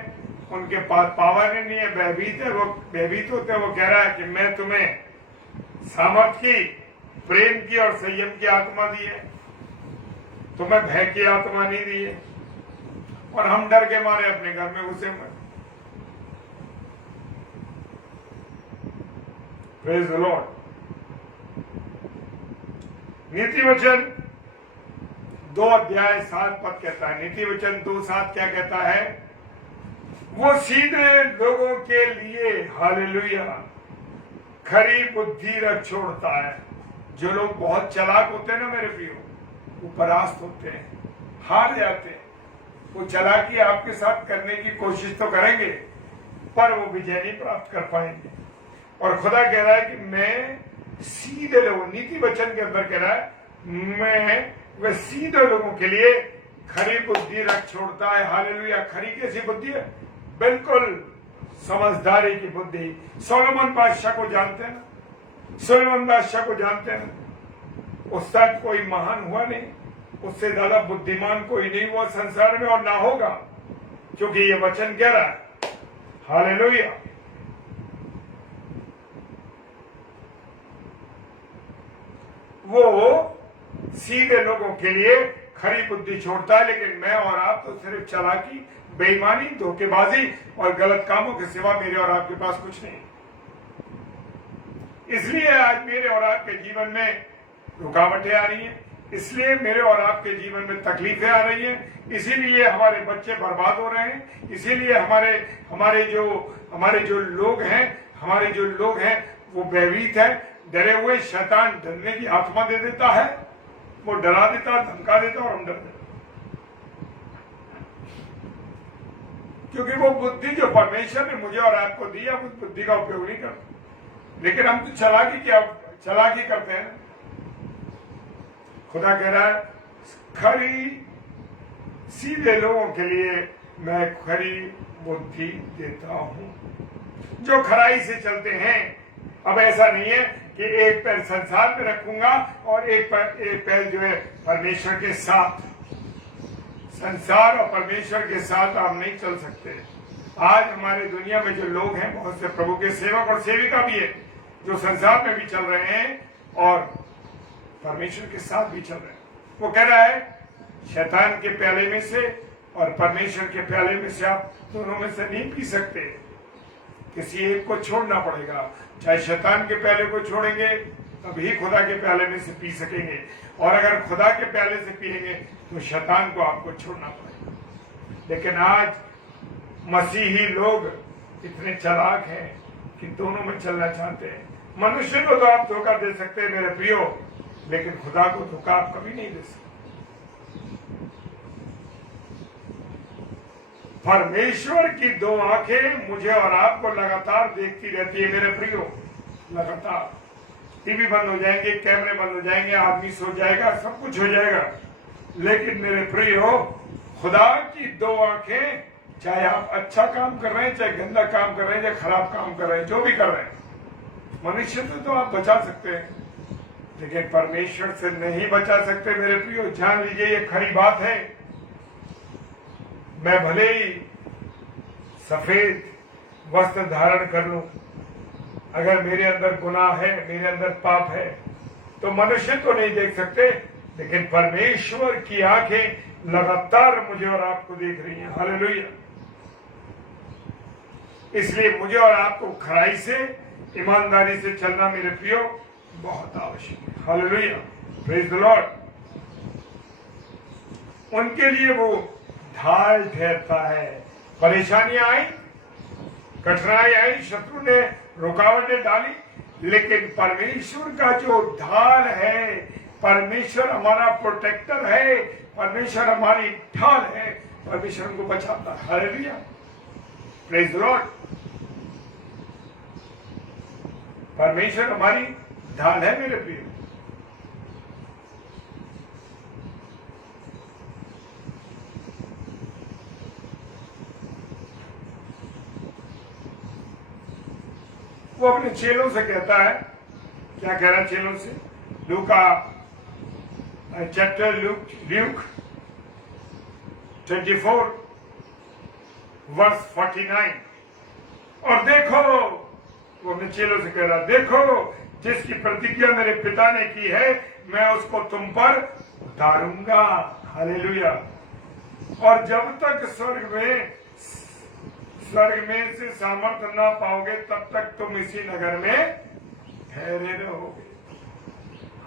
उनके पास पावर नहीं है, भयभीत है, वो भयभीत होते हैं। वो कह रहा है कि मैं तुम्हें सामर्थ की, प्रेम की और संयम की आत्मा दी है, तुम्हें भय की आत्मा नहीं दी है। और हम डर के मारे अपने घर में घुसे हुए। Praise the Lord. नीति वचन 2 अध्याय 7 पद कहता है, नीति वचन 2:7 क्या कहता है? वो सीधे लोगों के लिए, हालेलुया, खरी बुद्धि रख छोड़ता है। जो लोग बहुत चालाक होते हैं ना मेरे प्रियो, वो परास्त होते हैं, हार जाते हैं। वो चालाकी आपके साथ करने की कोशिश तो करेंगे, पर वो विजय नहीं प्राप्त कर पाएंगे। और खुदा कह रहा है कि मैं सीधे लोगों, नीति वचन के अंदर कह रहा है, मैं वह सीधे लोगों के लिए खरी बुद्धि रख छोड़ता है। हालेलुया। खरी कैसी बुद्धि है? बिल्कुल समझदारी की बुद्धि। सोलोमन बादशाह को जानते हैं ना? सोलोमन बादशाह को जानते हैं ना? उसका कोई महान हुआ नहीं, उससे ज्यादा बुद्धिमान कोई नहीं हुआ संसार में, और ना होगा, क्योंकि ये वचन कह रहा है। हालेलुया। वो सीधे लोगों के लिए खरी बुद्धि छोड़ता है, लेकिन मैं और आप तो सिर्फ चालाकी, बेईमानी, धोखेबाजी और गलत कामों के सिवा मेरे और आपके पास कुछ नहीं। इसलिए आज मेरे और आपके जीवन में रुकावटें आ रही हैं, इसलिए मेरे और आपके जीवन में तकलीफें आ रही हैं, इसीलिए हमारे बच्चे बर्बाद हो रहे हैं, इसीलिए हमारे जो लोग हैं वो भयभीत है, डरे हुए। शैतान डरने की आत्मा दे देता है, वो डरा देता, धमका देता और हम डरते, क्योंकि वो बुद्धि जो परमेश्वर ने मुझे और आपको दी है, उस बुद्धि का उपयोग नहीं करते। लेकिन हम तो चालाकी करते हैं। खुदा कह रहा है सीधे लोगों के लिए मैं खरी बुद्धि देता हूं, जो खराई से चलते हैं। अब ऐसा नहीं है कि एक पैर संसार में रखूंगा और एक पैर जो है परमेश्वर के साथ। संसार और परमेश्वर के साथ आप नहीं चल सकते। आज हमारे दुनिया में जो लोग हैं, बहुत से प्रभु के सेवक और सेविका भी है, जो संसार में भी चल रहे हैं और परमेश्वर के साथ भी चल रहे हैं। वो कह रहा है शैतान के प्याले में से और परमेश्वर के प्याले में से आप दोनों में से नहीं पी सकते, किसी एक को छोड़ना पड़ेगा। चाहे शैतान के प्याले को छोड़ेंगे तभी खुदा के प्याले में से पी सकेंगे, और अगर खुदा के प्याले से पिएंगे तो शैतान को आपको छोड़ना पड़ेगा। लेकिन आज मसीही लोग इतने चालाक हैं कि दोनों में चलना चाहते हैं। मनुष्य को तो आप धोखा दे सकते हैं मेरे प्रियो, लेकिन खुदा को धोखा आप कभी नहीं दे सकते। परमेश्वर की दो आंखें मुझे और आपको लगातार देखती रहती है मेरे प्रियो, लगातार। टीवी बंद हो जाएंगे, कैमरे बंद हो जाएंगे, आदमी सो जाएगा, सब कुछ हो जाएगा, लेकिन मेरे प्रियो खुदा की दो आंखें, चाहे आप अच्छा काम कर रहे हैं, चाहे गंदा काम कर रहे हैं, चाहे खराब काम कर रहे हैं, जो भी कर रहे हैं, मनुष्य तो आप बचा सकते हैं, लेकिन परमेश्वर से नहीं बचा सकते मेरे प्रियो। जान लीजिए ये खरी बात है। मैं भले ही सफेद वस्त्र धारण कर लूं, अगर मेरे अंदर गुनाह है, मेरे अंदर पाप है, तो मनुष्य तो नहीं देख सकते, लेकिन परमेश्वर की आंखें लगातार मुझे और आपको देख रही हैं। हालेलुया। इसलिए मुझे और आपको खराई से, ईमानदारी से चलना मेरे प्रियो बहुत आवश्यक है। Hallelujah, praise the Lord. उनके लिए वो ढाल ठहरता है। परेशानियां आई, कठिनाई आई, शत्रु ने रुकावटें डाली, लेकिन परमेश्वर का जो ढाल है, परमेश्वर हमारा प्रोटेक्टर है, परमेश्वर हमारी ढाल है, परमेश्वर हमको बचाता है। Hallelujah, praise the Lord. परमेश्वर हमारी ढाल है मेरे प्रिय। वो अपने चेलों से कहता है, क्या कह रहा है चेलों से? लूका चैप्टर ल्यूक 24 वर्स 49। और देखो, वो अपने चेलों से कह रहा, देखो जिसकी प्रतिज्ञा मेरे पिता ने की है, मैं उसको तुम पर उतारूंगा। हालेलुया। और जब तक स्वर्ग में से सामर्थ्य ना पाओगे, तब तक तुम इसी नगर में ठहरे रहोगे।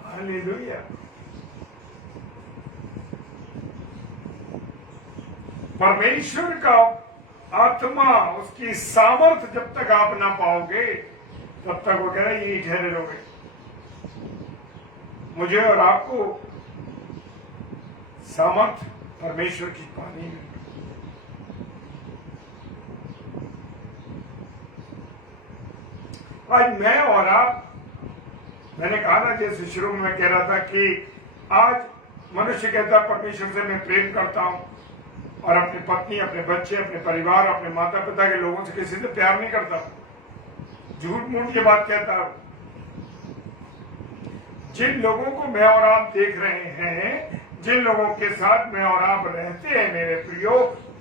हालेलुया। परमेश्वर का आत्मा, उसकी सामर्थ्य जब तक आप ना पाओगे, तब तक वो कह रहे यही ठहरे रहोगे। मुझे और आपको सामर्थ्य परमेश्वर की पानी है। आज मैं और आप, मैंने कहा ना, जैसे शुरू में मैं कह रहा था कि आज मनुष्य कहता परमेश्वर से मैं प्रेम करता हूं, और अपनी पत्नी, अपने बच्चे, अपने परिवार, अपने माता पिता के लोगों से किसी से प्यार नहीं करता। झूठ मूठ की बात कहता हूं। जिन लोगों को मैं और आप देख रहे हैं, जिन लोगों के साथ मैं और आप रहते हैं मेरे प्रियो,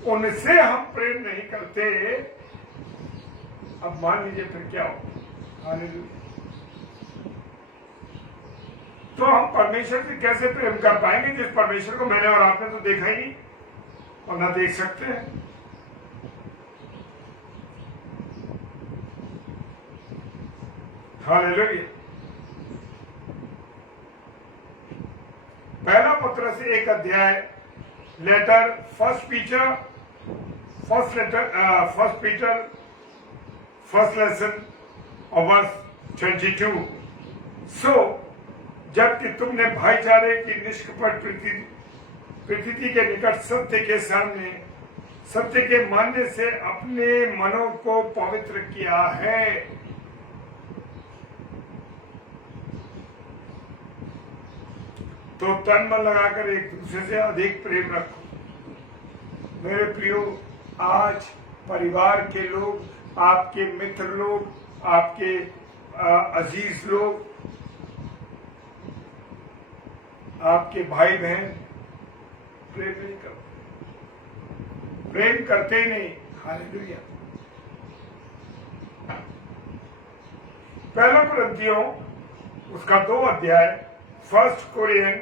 उनसे हम प्रेम नहीं करते, अब मान लीजिए फिर क्या हो। हालेलुया। तो हम परमेश्वर से कैसे प्रेम कर पाएंगे जिस परमेश्वर को मैंने और आपने तो देखा ही नहीं और ना देख सकते हैं। हालेलुया। पहला पत्रस 1 अध्याय letter first Peter first lesson और वर्स 22। सो जबकि तुमने भाईचारे की निष्कपट प्रीति के निकट सत्य के सामने सत्य के मानने से अपने मनों को पवित्र किया है। तो तन मन लगाकर एक दूसरे से अधिक प्रेम रखो। मेरे प्रियो, आज परिवार के लोग, आपके मित्र लोग, आपके अजीज लोग, आपके भाई बहन प्रेम नहीं करते, प्रेम करते ही नहीं। हालेलुया। पहला कुरिन्थियों उसका 2 अध्याय 1 कोरियन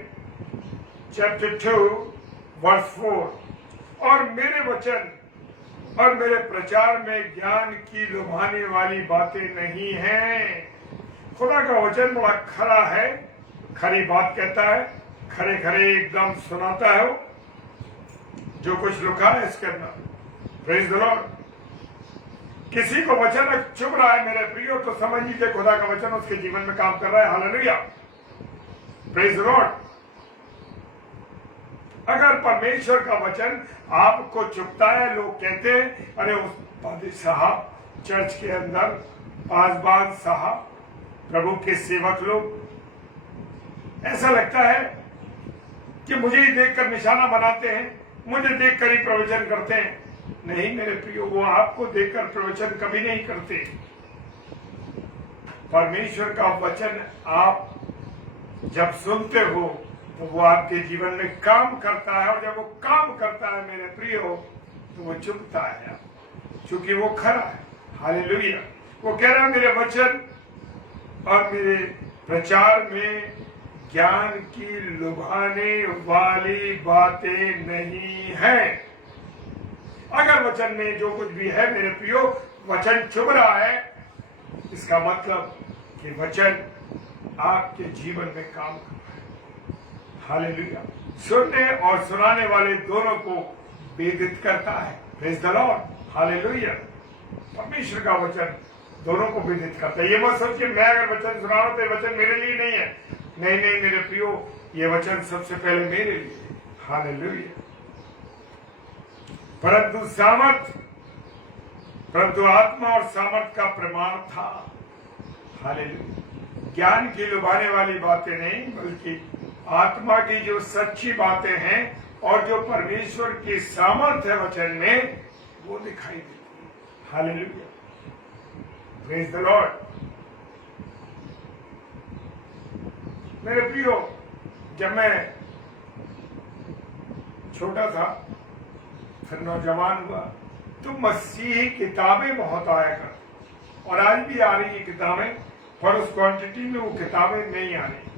चैप्टर 2 वर्स 4। और मेरे वचन और मेरे प्रचार में ज्ञान की लुभाने वाली बातें नहीं हैं। खुदा का वचन बड़ा खरा है, खरी बात कहता है, खरे खरे एकदम सुनाता है। वो जो कुछ लिखा है इसके अंदर, प्रेज द लॉर्ड। किसी को वचन चुभ रहा है मेरे प्रियो, तो समझ लीजिए खुदा का वचन उसके जीवन में काम कर रहा है। Hallelujah, praise the Lord. अगर परमेश्वर का वचन आपको चुभता है, लोग कहते हैं अरे उस पादरी साहब, चर्च के अंदर पासबान साहब, प्रभु के सेवक लोग, ऐसा लगता है कि मुझे ही देखकर निशाना बनाते हैं, मुझे देखकर ही प्रवचन करते हैं। नहीं मेरे प्रियो, वो आपको देखकर प्रवचन कभी नहीं करते। परमेश्वर का वचन आप जब सुनते हो तो वो आपके जीवन में काम करता है, और जब वो काम करता है मेरे प्रियो तो वो चुभता है, क्योंकि वो खरा है। हालेलुया। वो कह रहा है मेरे वचन और मेरे प्रचार में ज्ञान की लुभाने वाली बातें नहीं हैं। अगर वचन में जो कुछ भी है मेरे प्रियो, वचन चुभ रहा है, इसका मतलब कि वचन आपके जीवन में काम कर रहा है। हालेलुया। सुनने और सुनाने वाले दोनों को वेदित करता है। Praise the Lord. हालेलुया। परमेश्वर का वचन दोनों को वेदित करता है। ये मत सोचिए मैं अगर वचन सुना रहा हूं तो वचन मेरे लिए नहीं है। नहीं नहीं मेरे प्रियो, ये वचन सबसे पहले मेरे लिए। हालेलुया। परंतु आत्मा और सामर्थ का प्रमाण था। हालेलुया। ज्ञान की लुभाने वाली बातें नहीं, बल्कि आत्मा की जो सच्ची बातें हैं और जो परमेश्वर की सामर्थ है वचन में, वो दिखाई देती है। हालेलुया। Praise the Lord. मेरे प्रियो, जब मैं छोटा था, फिर नौजवान हुआ, तो मसीही किताबें बहुत आया कर, और आज भी आ रही है किताबें, पर उस क्वांटिटी में वो किताबें नहीं आ रही,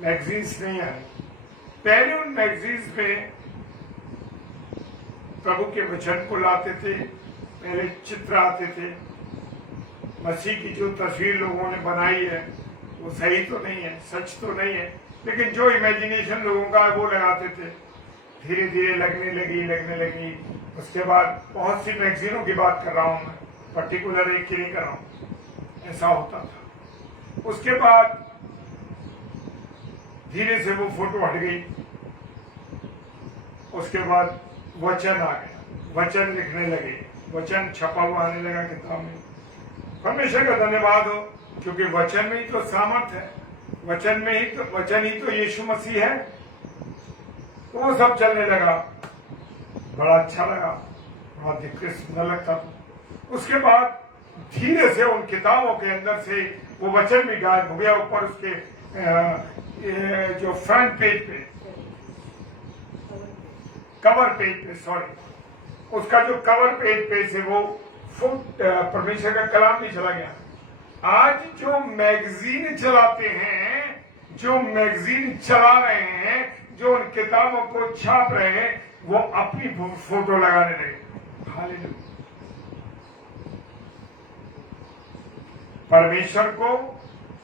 मैगजीन्स नहीं आ रही। पहले उन मैगजीन्स में प्रभु के वचन को लाते थे, पहले चित्र आते थे। मसीह की जो तस्वीर लोगों ने बनाई है वो सही तो नहीं है, सच तो नहीं है, लेकिन जो इमेजिनेशन लोगों का है वो लगाते थे। धीरे धीरे लगने लगी। उसके बाद बहुत सी मैगजीनों की बात कर रहा हूं मैं, पर्टिकुलर एक की नहीं कर रहा हूं। ऐसा होता था। उसके बाद धीरे से वो फोटो हट गई। उसके बाद वचन आ गया, वचन लिखने लगे, वचन छपा हुआ आने लगा किताब में। परमेश्वर का धन्यवाद हो, क्योंकि वचन में ही तो सामर्थ है, वचन ही तो यीशु मसीह है। तो वो सब चलने लगा, बड़ा अच्छा लगा, बड़ा दिखने सुंदर लगता था। उसके बाद धीरे से उन किताबों के अंदर से वो वचन भी गायब हो गया। ऊपर उसके जो फ्रंट पेज पे, कवर पेज पे, सॉरी, उसका जो कवर पेज पे से वो परमेश्वर का कलाम भी चला गया। आज जो मैगजीन चलाते हैं जो मैगजीन चला रहे हैं, जो उन किताबों को छाप रहे हैं, वो अपनी फोटो लगाने लगे। हालेलुया। परमेश्वर को,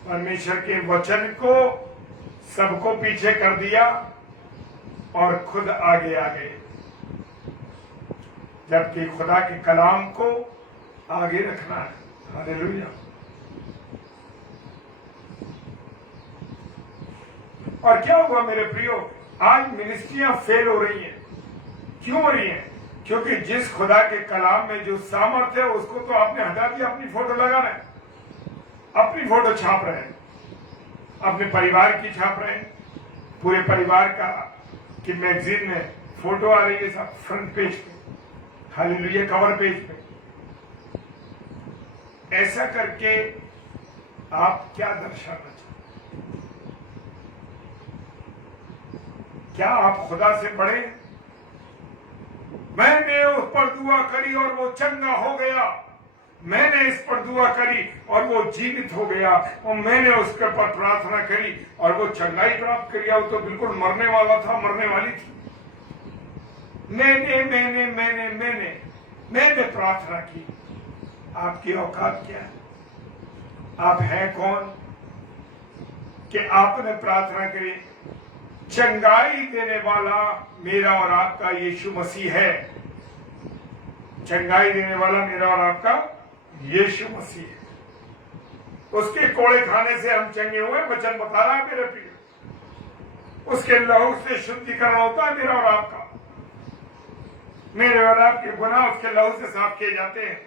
परमेश्वर के वचन को सबको पीछे कर दिया और खुद आगे आ गए, जबकि खुदा के कलाम को आगे रखना है। हालेलुया। और क्या हुआ मेरे प्रियो, आज मिनिस्ट्रियां फेल हो रही हैं। क्यों हो रही हैं? क्योंकि जिस खुदा के कलाम में जो सामर्थ्य है उसको तो आपने हटा दिया, अपनी फोटो लगा रहे हैं, अपनी फोटो छाप रहे हैं, अपने परिवार की छाप रहे हैं, पूरे परिवार का की मैगजीन में फोटो आ रही है, सब फ्रंट पेज पे, हालेलुया, कवर पेज पे। ऐसा करके आप क्या दर्शाना चाहते? क्या आप खुदा से बड़े? मैंने उस पर दुआ करी और वो चंगा हो गया, मैंने इस पर दुआ करी और वो जीवित हो गया, और मैंने उसके पर प्रार्थना करी और वो चंगाई प्राप्त किया, वो तो बिल्कुल मरने वाला था, मरने वाली थी। मैंने प्रार्थना की। आपकी औकात क्या है? आप हैं कौन कि आपने प्रार्थना करी? चंगाई देने वाला मेरा और आपका यीशु मसीह है। चंगाई देने वाला मेरा और आपका यीशु मसीह है। उसके कोड़े खाने से हम चंगे हुए, वचन बता रहा है मेरे प्रिय। उसके लहू से शुद्धिकरण होता है मेरा और आपका। मेरे और आपके गुनाह उसके लहू से साफ किए जाते हैं।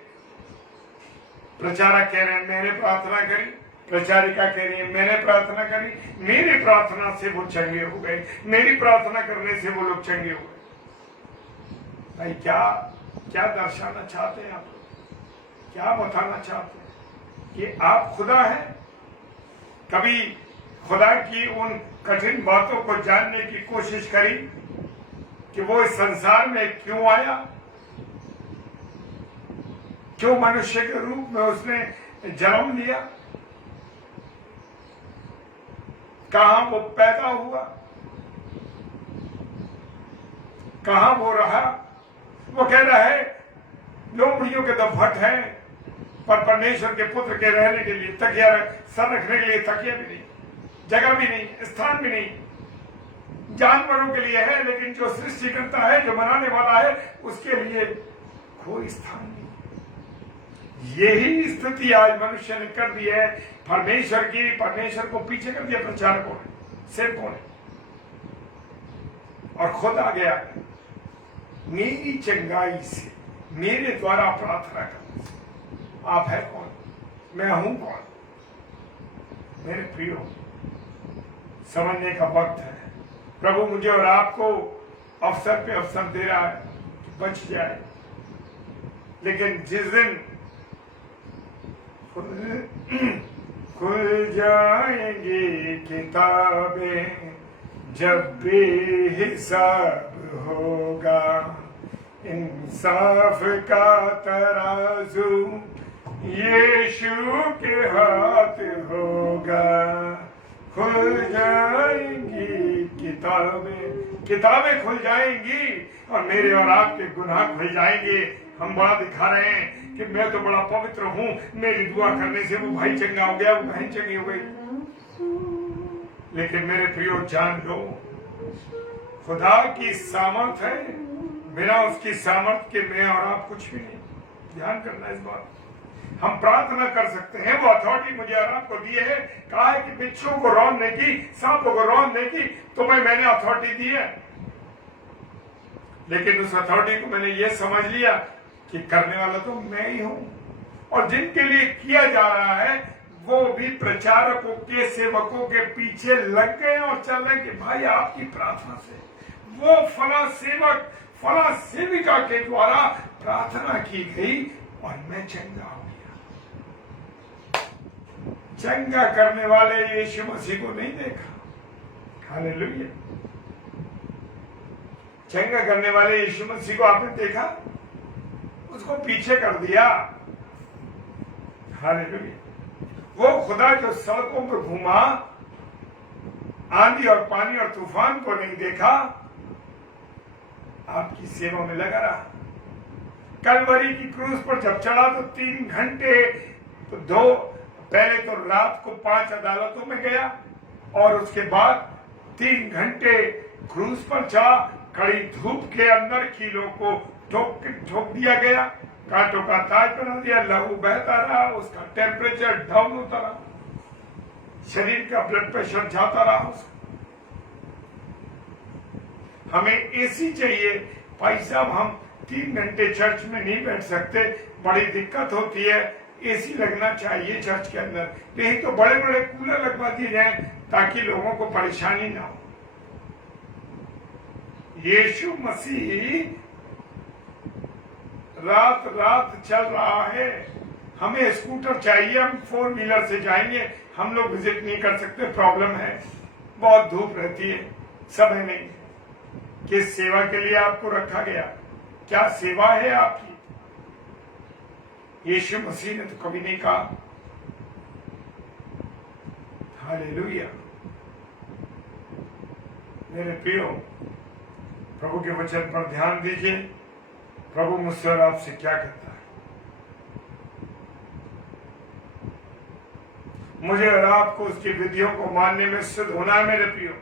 प्रचारक कह रहे हैं मैंने प्रार्थना करी, प्रचारिका कह रही है मैंने प्रार्थना करी, मेरी प्रार्थना से वो चंगे हो गए, मेरी प्रार्थना करने से वो लोग चंगे हो गए। भाई क्या दर्शाना चाहते हैं आप? क्या बताना चाहते हैं कि आप खुदा हैं? कभी खुदा की उन कठिन बातों को जानने की कोशिश करी कि वो इस संसार में क्यों आया, क्यों मनुष्य के रूप में उसने जन्म लिया, कहां वो पैदा हुआ, कहां वो रहा? वो कह रहा है लोमड़ियों के तो भट्ट है, पर परमेश्वर के पुत्र के रहने के लिए तकिया, सर रखने के लिए तकिया भी नहीं, जगह भी नहीं, स्थान भी नहीं। जानवरों के लिए है, लेकिन जो सृष्टि करता है, जो बनाने वाला है, उसके लिए कोई स्थान नहीं। यही स्थिति आज मनुष्य ने कर दी है परमेश्वर की। परमेश्वर को पीछे कर दिया प्रचारकों ने, सेवकों ने, और खुद आ गया मेरी चंगाई से, मेरे द्वारा प्रार्थना करने से। आप है कौन? मैं हूं कौन? मेरे प्रियो, समझने का वक्त है। प्रभु मुझे और आपको अवसर पे अवसर दे रहा है कि बच जाए, लेकिन जिस दिन खुल जाएंगी किताबें, जब बेहिसाब होगा इंसाफ का तराजू, यीशु के हाथ होगा। खुल जाएंगी किताबें खुल जाएंगी, और मेरे और आपके गुनाह खुल जाएंगे। हम बड़ा दिखा रहे हैं कि मैं तो बड़ा पवित्र हूं, मेरी दुआ करने से वो भाई चंगा हो गया, वो बहन चंगी हो गई। लेकिन मेरे प्रियो जान लो, खुदा की सामर्थ है, बिना उसकी सामर्थ के मैं और आप कुछ भी नहीं। ध्यान करना इस बात। हम प्रार्थना कर सकते हैं, वो अथॉरिटी मुझे और आपको दी है। कहा है कि बिच्छुओं को रौंदने की, सांपों को रौंदने की तुम्हें मैंने अथॉरिटी दी है। लेकिन उस अथॉरिटी को मैंने ये समझ लिया कि करने वाला तो मैं ही हूं, और जिनके लिए किया जा रहा है वो भी प्रचारकों के, सेवकों के पीछे लग गए और चल रहे कि भाई आपकी प्रार्थना से वो फला सेवक, फला सेविका के द्वारा प्रार्थना की गई और मैं चंगा हो गया। चंगा करने वाले यीशु मसीह को नहीं देखा। हालेलुया। चंगा करने वाले यीशु मसीह को आपने देखा? उसको पीछे कर दिया। हालेलुया। वो खुदा जो सड़कों पर घूमा आंधी और पानी और तूफान को नहीं देखा, आपकी सेवा में लगा रहा। कलवरी की क्रूज पर जब चढ़ा तो 3 घंटे, तो पहले तो रात को 5 अदालतों में गया और उसके बाद 3 घंटे क्रूज पर चढ़ा। कड़ी धूप के अंदर कीलों को ठोक दिया गया, कांटों का ताज बना दिया, लहू बहता रहा, उसका टेम्परेचर डाउन होता रहा, शरीर का ब्लड प्रेशर जाता रहा उसका। हमें एसी चाहिए भाई साहब, हम 3 घंटे चर्च में नहीं बैठ सकते, बड़ी दिक्कत होती है, एसी लगना चाहिए चर्च के अंदर। नहीं तो बड़े बड़े कूलर लगवा दिए जाए ताकि लोगों को परेशानी ना हो। यीशु मसीह रात रात चल रहा है। हमें स्कूटर चाहिए, हम 4 व्हीलर से जाएंगे, हम लोग विजिट नहीं कर सकते, प्रॉब्लम है, बहुत धूप रहती है, समय नहीं। किस सेवा के लिए आपको रखा गया? क्या सेवा है आपकी? यीशु मसीह ने तो कभी नहीं कहा। हालेलुया। मेरे प्रियो, प्रभु के वचन पर ध्यान दीजिए। प्रभु मुझसे और आपसे क्या कहता है? मुझे और आपको उसकी विधियों को मानने में सिद्ध होना है मेरे प्रियो।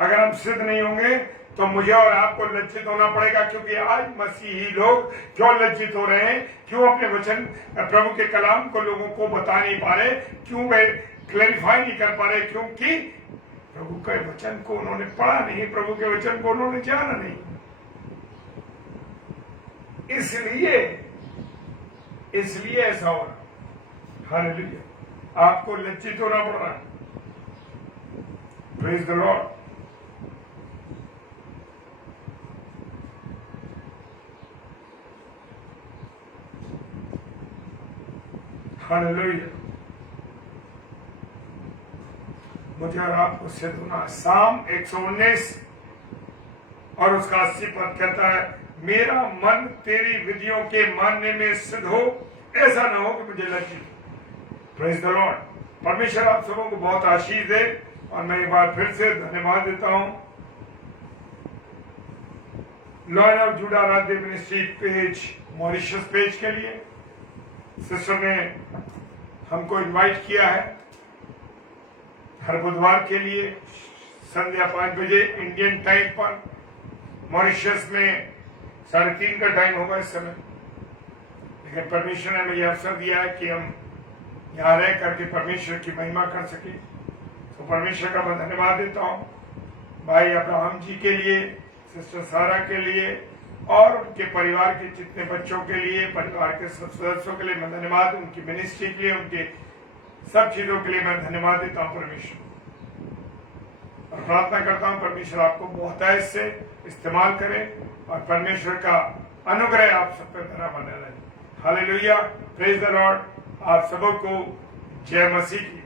अगर हम सिद्ध नहीं होंगे तो मुझे और आपको लज्जित होना पड़ेगा, क्योंकि आज मसीही लोग क्यों लज्जित हो रहे हैं? क्यों अपने वचन, प्रभु के कलाम को लोगों को बता नहीं पा रहे? क्यों वे क्लैरिफाई नहीं कर पा रहे? क्योंकि प्रभु के वचन को उन्होंने पढ़ा नहीं, प्रभु के वचन को उन्होंने जाना नहीं। इसलिए ऐसा हो रहा। हालेलुया। आपको लज्जित होना पड़ रहा है। Praise the Lord. हालेलुया। मुझे और आपको सिद्ध होना है। साम 119 और उसका 80 पद कहता है, मेरा मन तेरी विधियों के मानने में सिद्ध हो, ऐसा ना हो कि मुझे लज्जित हो। Praise the Lord. परमेश्वर आप सबों को बहुत आशीष दे। और मैं एक बार फिर से धन्यवाद देता हूं लॉयन ऑफ जुडा राज्य मिनिस्ट्री पेज, मॉरिशस पेज के लिए। सिस्टर ने हमको इनवाइट किया है हर बुधवार के लिए संध्या 5 बजे इंडियन टाइम पर। मॉरिशस में 3:30 का टाइम होगा इस समय, लेकिन परमेश्वर ने मुझे अवसर दिया है कि हम यहाँ रह करके परमेश्वर की महिमा कर सके। तो परमेश्वर का मैं धन्यवाद देता हूँ भाई अब्राहम जी के लिए, सिस्टर सारा के लिए और उनके परिवार के जितने बच्चों के लिए, परिवार के सब सदस्यों के लिए मैं धन्यवाद, उनकी मिनिस्ट्री के लिए, उनके सब चीजों के लिए मैं धन्यवाद देता हूँ परमेश्वर। और प्रार्थना करता हूँ परमेश्वर आपको बहुतायत से इस्तेमाल करे और परमेश्वर का अनुग्रह आप सब पे बना बना रहे। हालेलुया। Praise the Lord. आप सबों को जय मसीह की।